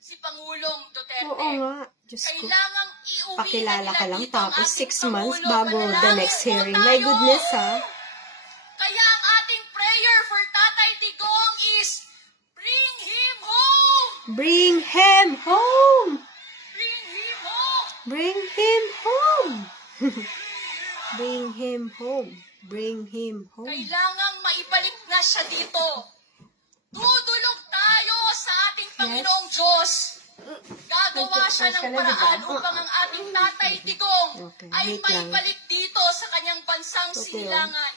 si Pangulong Duterte. Oo nga. Diyos ko. Kailangang iuwi Pakilala na ka nila lang dito ang tapos ating 6 months Pangulo. bago the Manalangin next po hearing. tayo. My goodness, ha? Kaya ang ating prayer for Tatay Digong is, bring him home! Bring him home! Bring him home! Bring him home! Bring him home. Bring him home. Kailangang maibalik na siya dito. Dudulog tayo sa ating Panginoong Diyos. Gagawa siya ng paraan upang ang ating Tatay Digong ay maibalik dito sa kanyang bansang sinilangan.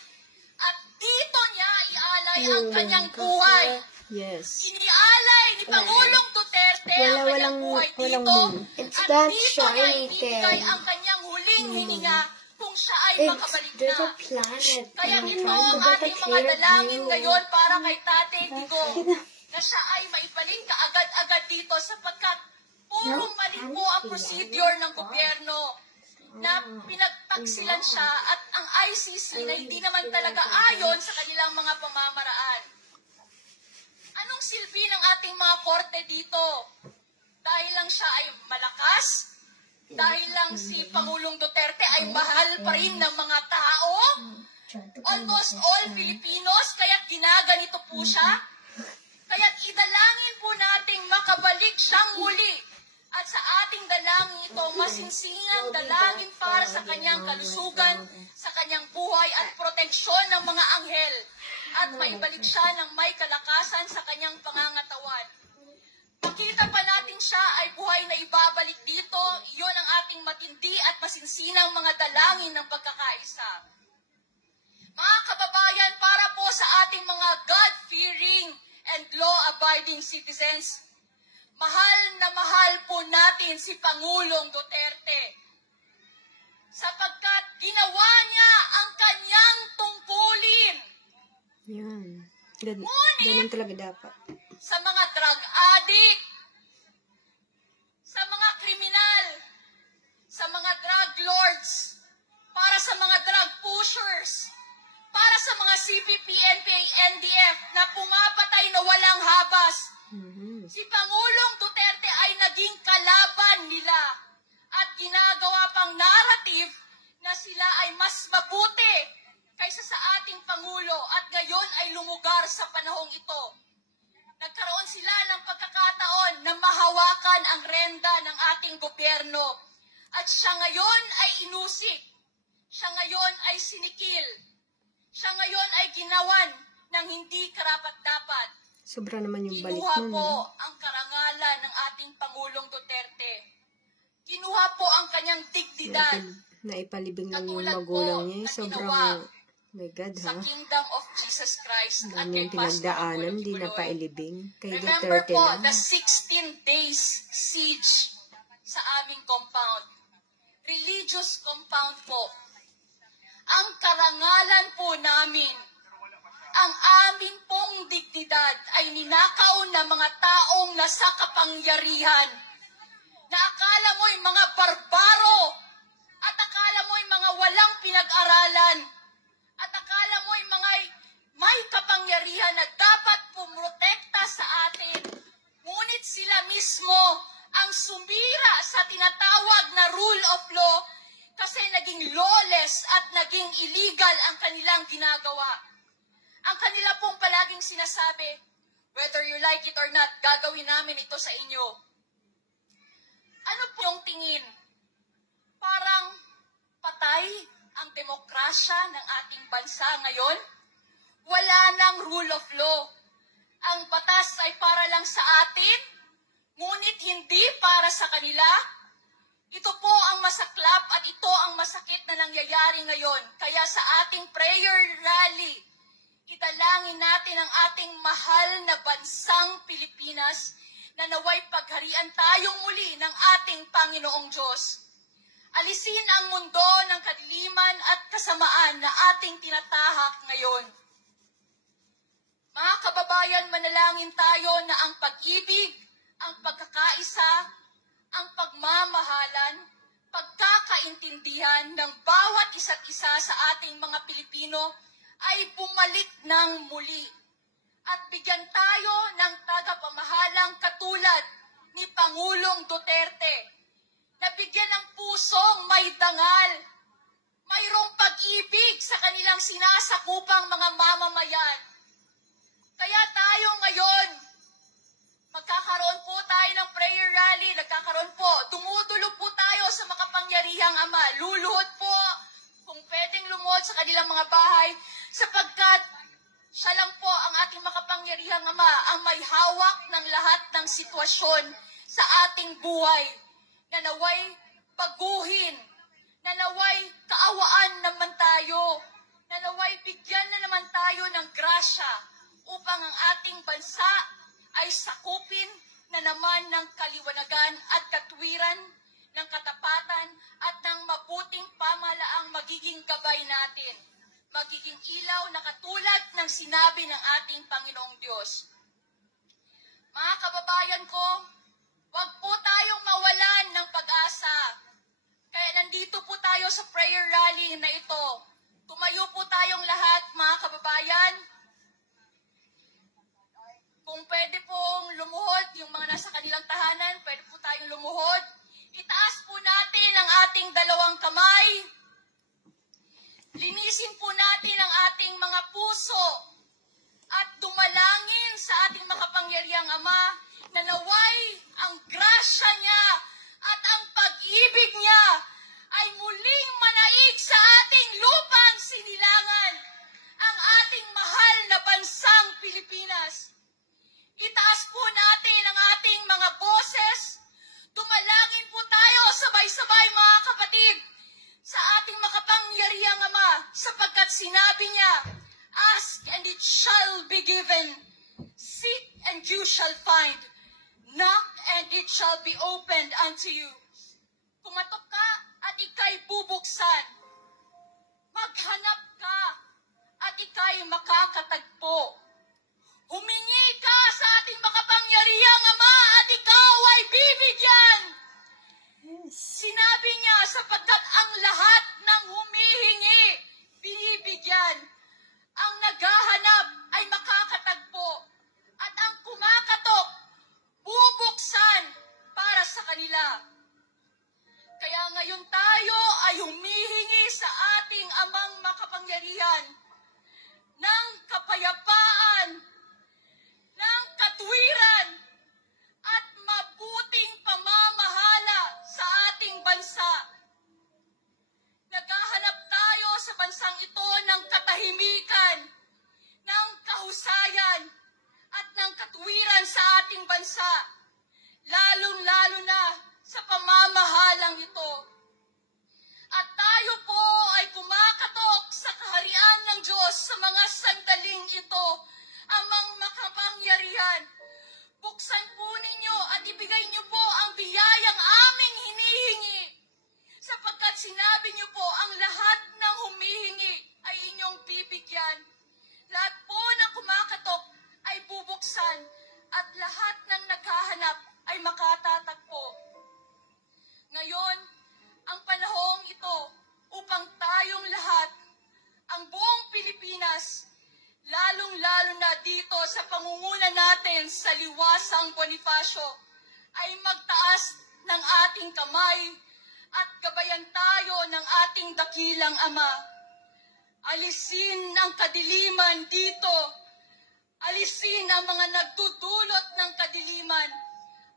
At dito niya ialay ang kanyang buhay. Yes. Inialay ni Pangulong Duterte ang kanyang buhay dito. At dito niya ibigay ang kanyang huling hininga kung siya ay makabalik na. Kaya ito ang ating mga dalangin ngayon para kay Tatay Digong, na siya ay maibalik kaagad-agad dito sapagkat purong mali po ang procedure ng gobyerno na pinagtaksilan siya at ang ICC na hindi naman talaga ayon sa kanilang mga pamamaraan. Anong silbi ng ating mga korte dito? Dahil lang siya ay malakas? Dahil lang si Pangulong Duterte ay mahal pa rin ng mga tao? Almost all Filipinos, kaya't ginaganito po siya? Kaya't idalangin po nating makabalik siyang muli. At sa ating dalangin ito, masinsingang dalangin para sa kanyang kalusugan, sa kanyang buhay at proteksyon ng mga anghel. At maibalik siya ng may kalakasan sa kanyang pangangatawan. Makita pa natin siya ay buhay na ibabalik dito, iyon ang ating matindi at masinsinang mga dalangin ng pagkakaisa. Mga kababayan, para po sa ating mga God-fearing and law-abiding citizens, mahal na mahal po natin si Pangulong Duterte sapagkat ginawa niya ang kanyang tungkulin. Yan. Ganun talaga dapat. Sa mga drug addict, sa mga kriminal, sa mga drug lords, para sa mga drug pushers, para sa mga CPP, NPA, NDF na pumapatay na walang habas. Si Pangulong Duterte ay naging kalaban nila at ginagawa pang narrative na sila ay mas mabuti kaysa sa ating Pangulo at ngayon ay lumugar sa panahong ito. Nagkaroon sila ng pagkakataon na mahawakan ang renda ng ating gobyerno at siya ngayon ay inusik, siya ngayon ay sinikil, siya ngayon ay ginawan ng hindi karapat-dapat. Sobra naman yung balik Kinuha nun. po ang karangalan ng ating Pangulong Duterte. Kinuha po ang kanyang dignidad. Naipalibing lang yung Katulad magulang po niya. na Sobrang, ginawa my God, sa ha? Kingdom of Jesus Christ at Dami kay yung Pastor pinagdaanan, di Apollo na Kibuloy. pailibing. Kay Remember Duterte po, lang. the 16 days siege sa aming compound. Religious compound po. Ang karangalan po namin, ang amin pong dignidad ay ninakaw ng mga taong nasa kapangyarihan na akala mo'y mga barbaro at akala mo'y mga walang pinag-aralan at akala mo'y mga may kapangyarihan na dapat pumrotekta sa atin. Ngunit sila mismo ang sumira sa tinatawag na rule of law kasi naging lawless at naging illegal ang kanilang ginagawa. Ang kanila pong palaging sinasabi, whether you like it or not, gagawin namin ito sa inyo. Ano po yung tingin? Parang patay ang demokrasya ng ating bansa ngayon? Wala nang rule of law. Ang batas ay para lang sa atin, ngunit hindi para sa kanila. Ito po ang masaklap at ito ang masakit na nangyayari ngayon. Kaya sa ating prayer rally, italangin natin ang ating mahal na bansang Pilipinas na naway pagharian tayong muli ng ating Panginoong Diyos. Alisin ang mundo ng kadiliman at kasamaan na ating tinatahak ngayon. Mga kababayan, manalangin tayo na ang pag-ibig, ang pagkakaisa, ang pagmamahalan, pagkakaintindihan ng bawat isa't isa sa ating mga Pilipino ay bumalik ng muli. At bigyan tayo ng tagapamahalang katulad ni Pangulong Duterte, na bigyan ng pusong may dangal, mayroong pag-ibig sa kanilang sinasakupang mga mamamayan. Kaya tayo ngayon, magkakaroon po tayo ng prayer rally, dumudulo po tayo sa makapangyarihang Ama. Luluhod po kung pwedeng lumuhod sa kanilang mga bahay, sapagkat siya lang po ang ating makapangyarihang Ama, ang may hawak ng lahat ng sitwasyon sa ating buhay, na naway baguhin, na naway kaawaan naman tayo, na naway bigyan na naman tayo ng grasya upang ang ating bansa ay sakupin na naman ng kaliwanagan at katwiran, ng katapatan at ng mabuting pamahalaang magiging gabay natin, magiging ilaw na katulad ng sinabi ng ating Panginoong Diyos. Mga kababayan ko, huwag po tayong mawalan ng pag-asa. Kaya nandito po tayo sa prayer rally na ito. Tumayo po tayong lahat, mga kababayan. Kung pwede pong lumuhod, yung mga nasa kanilang tahanan, pwede po tayong lumuhod. Itaas po natin ang ating dalawang kamay. Linisin po natin ang ating mga puso at dumalangin sa ating makapangyarihang Ama na naway ang grasya niya at ang pag-ibig niya ay muling manaig sa ating lupang sinilangan, ang ating mahal na bansang Pilipinas. Itaas po natin ang ating mga boses. Dumalangin po tayo sabay-sabay, mga kapatid, sa ating makapangyarihang Ama, sapagkat sinabi niya, ask and it shall be given, seek and you shall find, knock and it shall be opened unto you. Kumatok ka at ika'y bubuksan. Maghanap ka at ika'y makakatagpo. Humingi ka sa ating makapangyarihang Ama at ikaw ay bibigyan. Sinabi niya, sapagkat ang lahat ng humihingi, binibigyan. Ang naghahanap ay makakatagpo. At ang kumakatok, bubuksan para sa kanila. Kaya ngayon tayo ay humihingi sa ating Amang makapangyarihan ng kapayapaan, ng katwiran, at mabuting pamamahala sa ating bansa. Naghahanap tayo sa bansang ito ng katahimikan, ng kahusayan, at ng katwiran sa ating bansa, lalong-lalo na sa pamamahalang ito. At tayo po ay kumakatok sa kaharian ng Diyos sa mga sandaling ito, Amang makapangyarihan. Buksan po ninyo at ibigay niyo po ang biyayang aming hinihingi, sapagkat sinabi niyo po ang lahat ng humihingi ay inyong bibigyan. Lahat po ng kumakatok ay bubuksan at lahat ng naghahanap ay makatatagpo. Ngayon, ang panahong ito upang tayong lahat, ang buong Pilipinas, lalong-lalo na dito sa pangunguna natin sa Liwasang Bonifacio, ay magtaas ng ating kamay at gabayan tayo ng ating dakilang Ama. Alisin ang kadiliman dito. Alisin ang mga nagdudulot ng kadiliman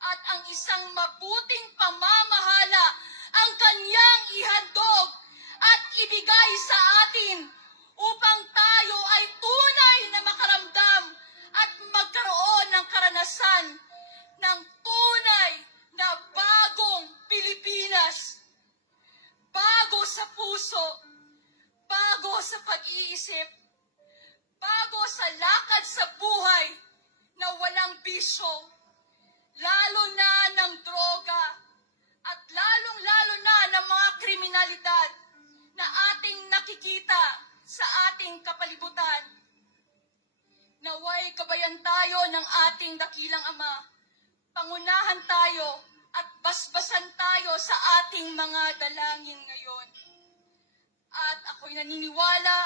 at ang isang mabuting pamamahala ang kanyang ihandog at ibigay sa atin upang tayo ay tunay na makaramdam at magkaroon ng karanasan ng tunay na bagong Pilipinas. Bago sa puso, bago sa pag-iisip, bago sa lakad sa buhay na walang bisyo, lalo na ng droga at lalong-lalo na ng mga kriminalidad na ating nakikita sa ating kapalibutan. Naway gabayan tayo ng ating dakilang Ama. Pangunahan tayo at basbasan tayo sa ating mga dalangin ngayon. At ako'y naniniwala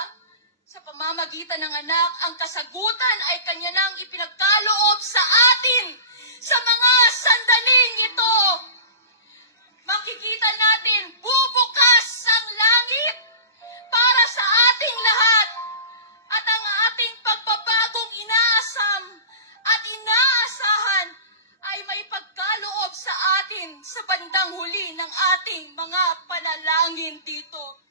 sa pamamagitan ng anak, ang kasagutan ay kanya nang ipinagkaloob sa atin sa mga sandaling ito. Makikita natin, bubukas ang langit para sa ating lahat at ang ating pagbabagong inaasam at inaasahan ay may pagkaloob sa atin sa bandang huli ng ating mga panalangin dito.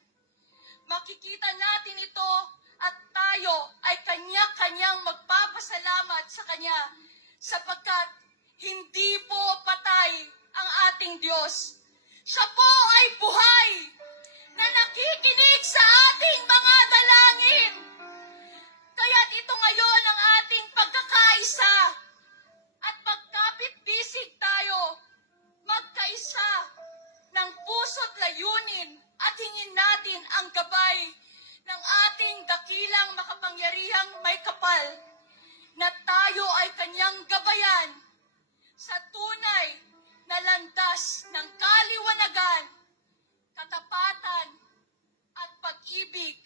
Makikita natin ito at tayo ay kanya-kanyang magpapasalamat sa Kanya sapagkat hindi po patay ang ating Diyos. Siya po ay buhay na nakikinig sa ating mga dalangin. Kaya't ito ngayon ang ating pagkakaisa at pagkapit-bisig tayo, magkaisa ng puso't layunin at hingin natin ang gabay ng ating dakilang makapangyarihang may kapal na tayo ay kanyang gabayan sa tunay na landas ng kaliwanagan, katapatan at pag-ibig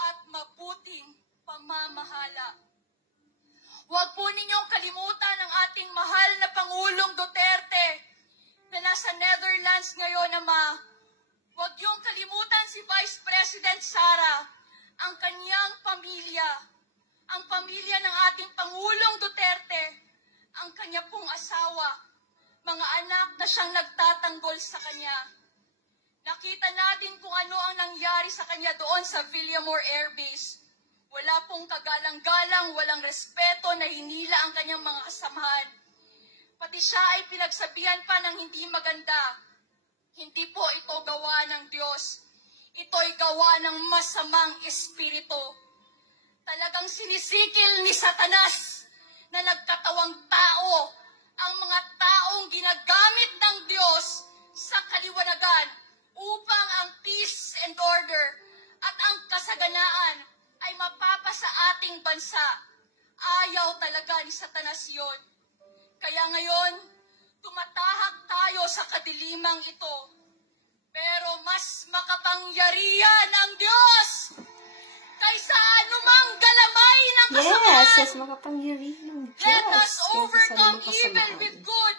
at mabuting pamamahala. Huwag po ninyong kalimutan ang ating mahal na Pangulong Duterte na nasa Netherlands ngayon, Ama. Huwag niyong kalimutan si Vice President Sara, ang kanyang pamilya, ang pamilya ng ating Pangulong Duterte, ang kanya pong asawa, mga anak na siyang nagtatanggol sa kanya. Nakita natin kung ano ang nangyari sa kanya doon sa Villamor Air Base. Wala pong kagalang-galang, walang respeto na hinila ang kanyang mga kasamahan. Pati siya ay pinagsabihan pa ng hindi maganda. Hindi po ito gawa ng Diyos. Ito'y gawa ng masamang espiritu. Talagang sinisikil ni Satanas na nagkatawang tao ang mga taong ginagamit ng Diyos sa kaliwanagan upang ang peace and order at ang kasaganaan ay mapapa sa ating bansa. Ayaw talaga ni Satanas yun. Kaya ngayon, tumatahak tayo sa kadilimang ito. Pero mas makapangyarihan ang Diyos kaysa anumang galamay ng kasamaan. Yes, mas makapangyarihan ng Diyos. Let us overcome evil with good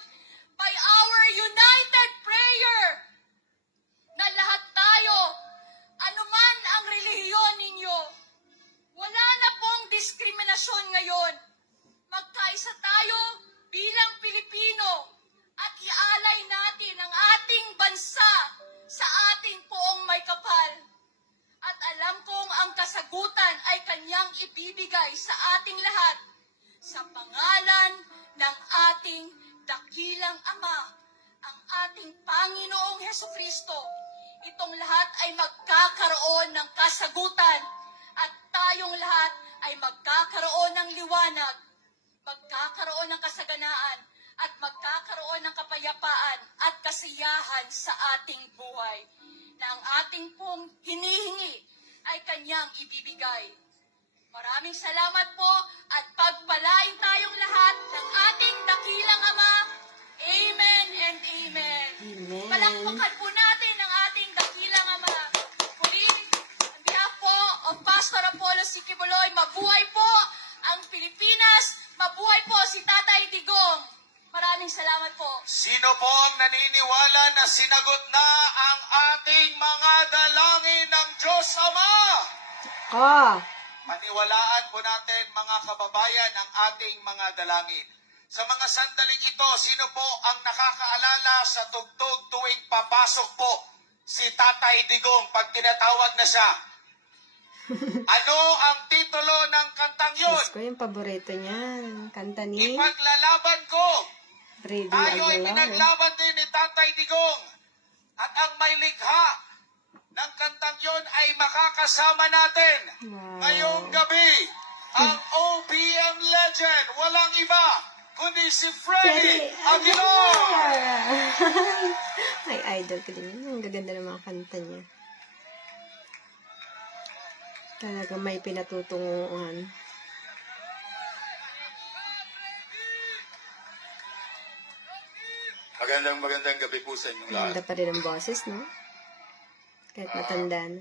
by our united prayer. Na lahat tayo, anuman ang relihiyon ninyo, wala na pong diskriminasyon ngayon. Magkaisa tayo bilang Pilipino at ialay natin ang ating bansa sa ating poong may kapal. At alam kong ang kasagutan ay kanyang ibibigay sa ating lahat sa pangalan ng ating dakilang Ama, ang ating Panginoong Hesukristo. Itong lahat ay magkakaroon ng kasagutan at tayong lahat ay magkakaroon ng liwanag, magkakaroon ng kasaganaan, at magkakaroon ng kapayapaan at kasiyahan sa ating buhay na ang ating pong hinihingi ay kanyang ibibigay. Maraming salamat po at pagpalain tayong lahat ng ating dakilang Ama. Amen and amen. Amen. Palakpakan po natin ang ating dakilang Ama. Muli, on behalf po of Pastor Apollo C. Quiboloy, mabuhay po ang Pilipinas, mabuhay po si Tatay Digong. Maraming salamat po. Sino po ang naniniwala na sinagot na ang ating mga dalangin ng Diyos Ama? Paniwalaan po natin, mga kababayan, ang ating mga dalangin. Sa mga sandaling ito, sino po ang nakakaalala sa tugtog tuwing papasok po si Tatay Digong pag tinatawag na siya? Ano ang titulo ng kantang yun? Diyos ko, yung paborito niyan. Kanta ni Ipaglalaban ko. Freddy Tayo ay Aguilar. pinaglaban din ni Tatay Digong. At ang may likha ng kantang yun ay makakasama natin ngayong gabi. Ang OPM legend, walang iba kundi si Freddy Aguilar. Ay, idol ko din yun. Ang gaganda ng mga kanta niya. Talaga may pinatutunguhan. Magandang gabi po sa inyong lahat. Maganda pa rin ang boses, no? Kahit matanda na.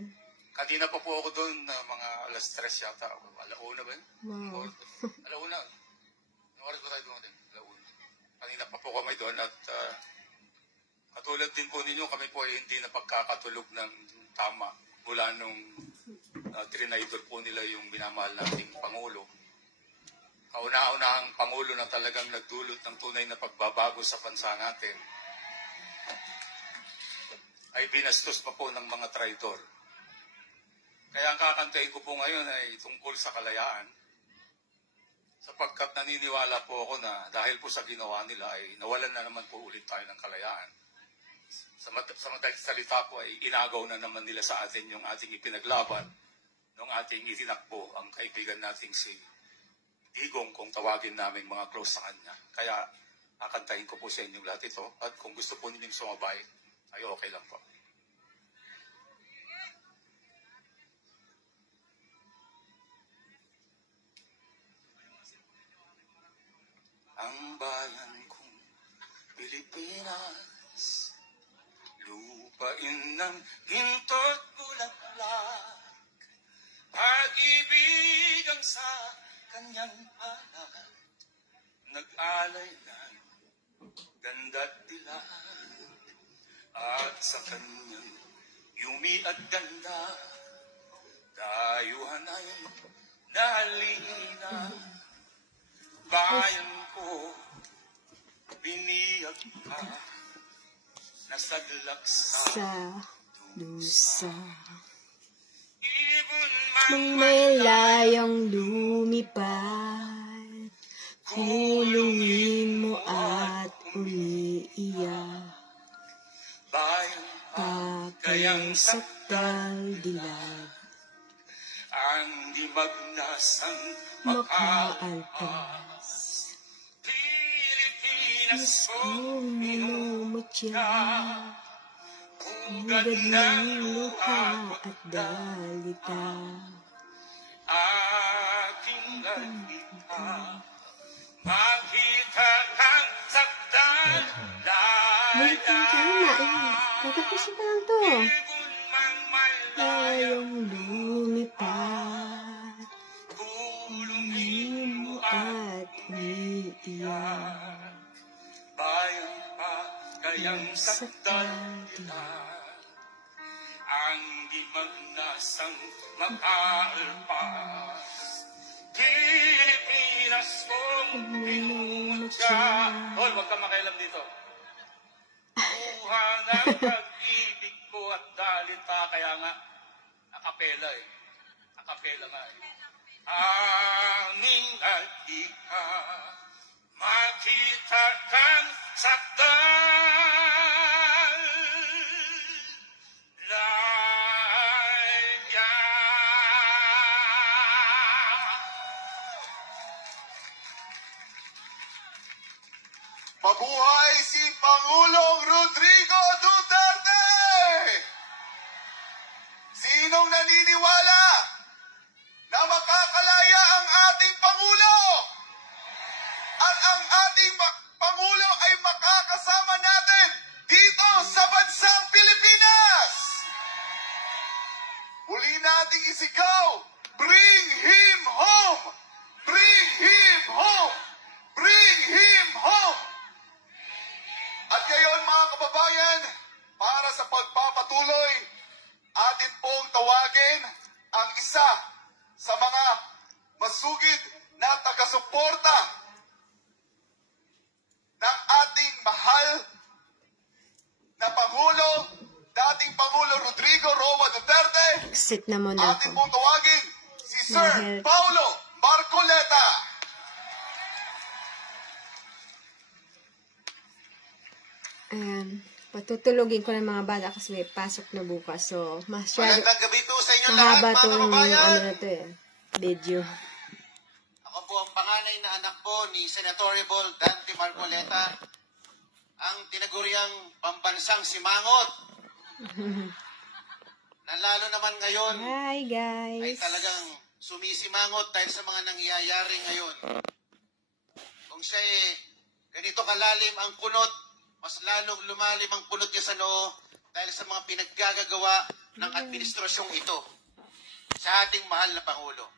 Kanina pa po ako doon na mga alas 3 yata. Alauna ba yun? Wow. Alauna. Anong oras ba tayo doon? Alauna. Kanina pa po kami doon at katulad din po ninyo, kami po ay hindi napagkakatulog ng tama mula nung trinaydor po nila yung minamahal nating Pangulo. Kauna-unahang Pangulo na talagang nagdulot ng tunay na pagbabago sa bansa natin ay binastos pa po ng mga traidor. Kaya ang kakantayin ko po ngayon ay tungkol sa kalayaan, sapagkat naniniwala po ako na dahil po sa ginawa nila ay nawalan na naman po ulit tayo ng kalayaan. Sa madaling salita po ay inagaw na naman nila sa atin yung ating ipinaglaban nung ating itinakbo ang kaibigan nating si Digong, kung tawagin namin mga close sa kanya. Kaya kakantahin ko po sa inyong lahat ito at kung gusto po ninyong sumabay ay okay lang po. Ang bayan kong Pilipinas, lupain ng ginto't bulaklak, pag-ibig ang sa kanyang anak, nag-alay ng ganda't dilag, at sa kanyang yumi at ganda, dayuhan ay nalina. Bayan ko, biniyag ka, nasadlak sa dusa. Ibon Nung may layang lumipad, kulungin mo at umiiyak. bayan Pakayang saktal dilag, ang di magnasang makaalpas. Pilipinas ko, Kung minumutya, ugad hugad ng ng luha luha at dalita. aking nalita. Makita kang saktan, Wait, laya. tatapusin ko lang to. Ibon mang malaya, Layang lumipad, kulungin mo at umiiyak. bayan pa kayang saktan kita. Ang di magnasang makaalpas, Pilipinas kong pinumutya. Hoy, wag ka makailam dito. Buha ng pag-ibig ko at dalita. Kaya nga, akapela eh. Akapela nga eh. Aming agika, makita kang saktan, laya. Mabuhay si Pangulong Rodrigo Duterte! Sinong naniniwala na makakalaya ang ating Pangulo? At ang ating Pangulo ay makakasama natin dito sa bansang Pilipinas! Muli nating isigaw, bring him home! Bring him home! Bring him home! At ngayon mga kababayan, para sa pagpapatuloy, atin pong tawagin ang isa sa mga masugid na taga-suporta ng ating mahal na Pangulo, dating Pangulo Rodrigo Roa Duterte. Exit na muna Atin ako. pong tawagin si Sir Dahil- Paulo Marcoleta. Ayan. Patutulogin ko ng mga bata kasi may pasok na bukas. So, masyado, Magandang gabi po sa inyo lahat, mahaba mga tong kababayan. ano na to eh. Video. Ako po ang panganay na anak po ni Senatorable Dante Marcoleta, ang tinaguriang pambansang simangot. Na lalo naman ngayon Hi ay guys. talagang sumisimangot dahil sa mga nangyayari ngayon. Kung siya ganito kalalim ang kunot, mas lalo lalong lumalim ang pulot niya sa noo dahil sa mga pinaggagawa ng administrasyong ito sa ating mahal na Pangulo.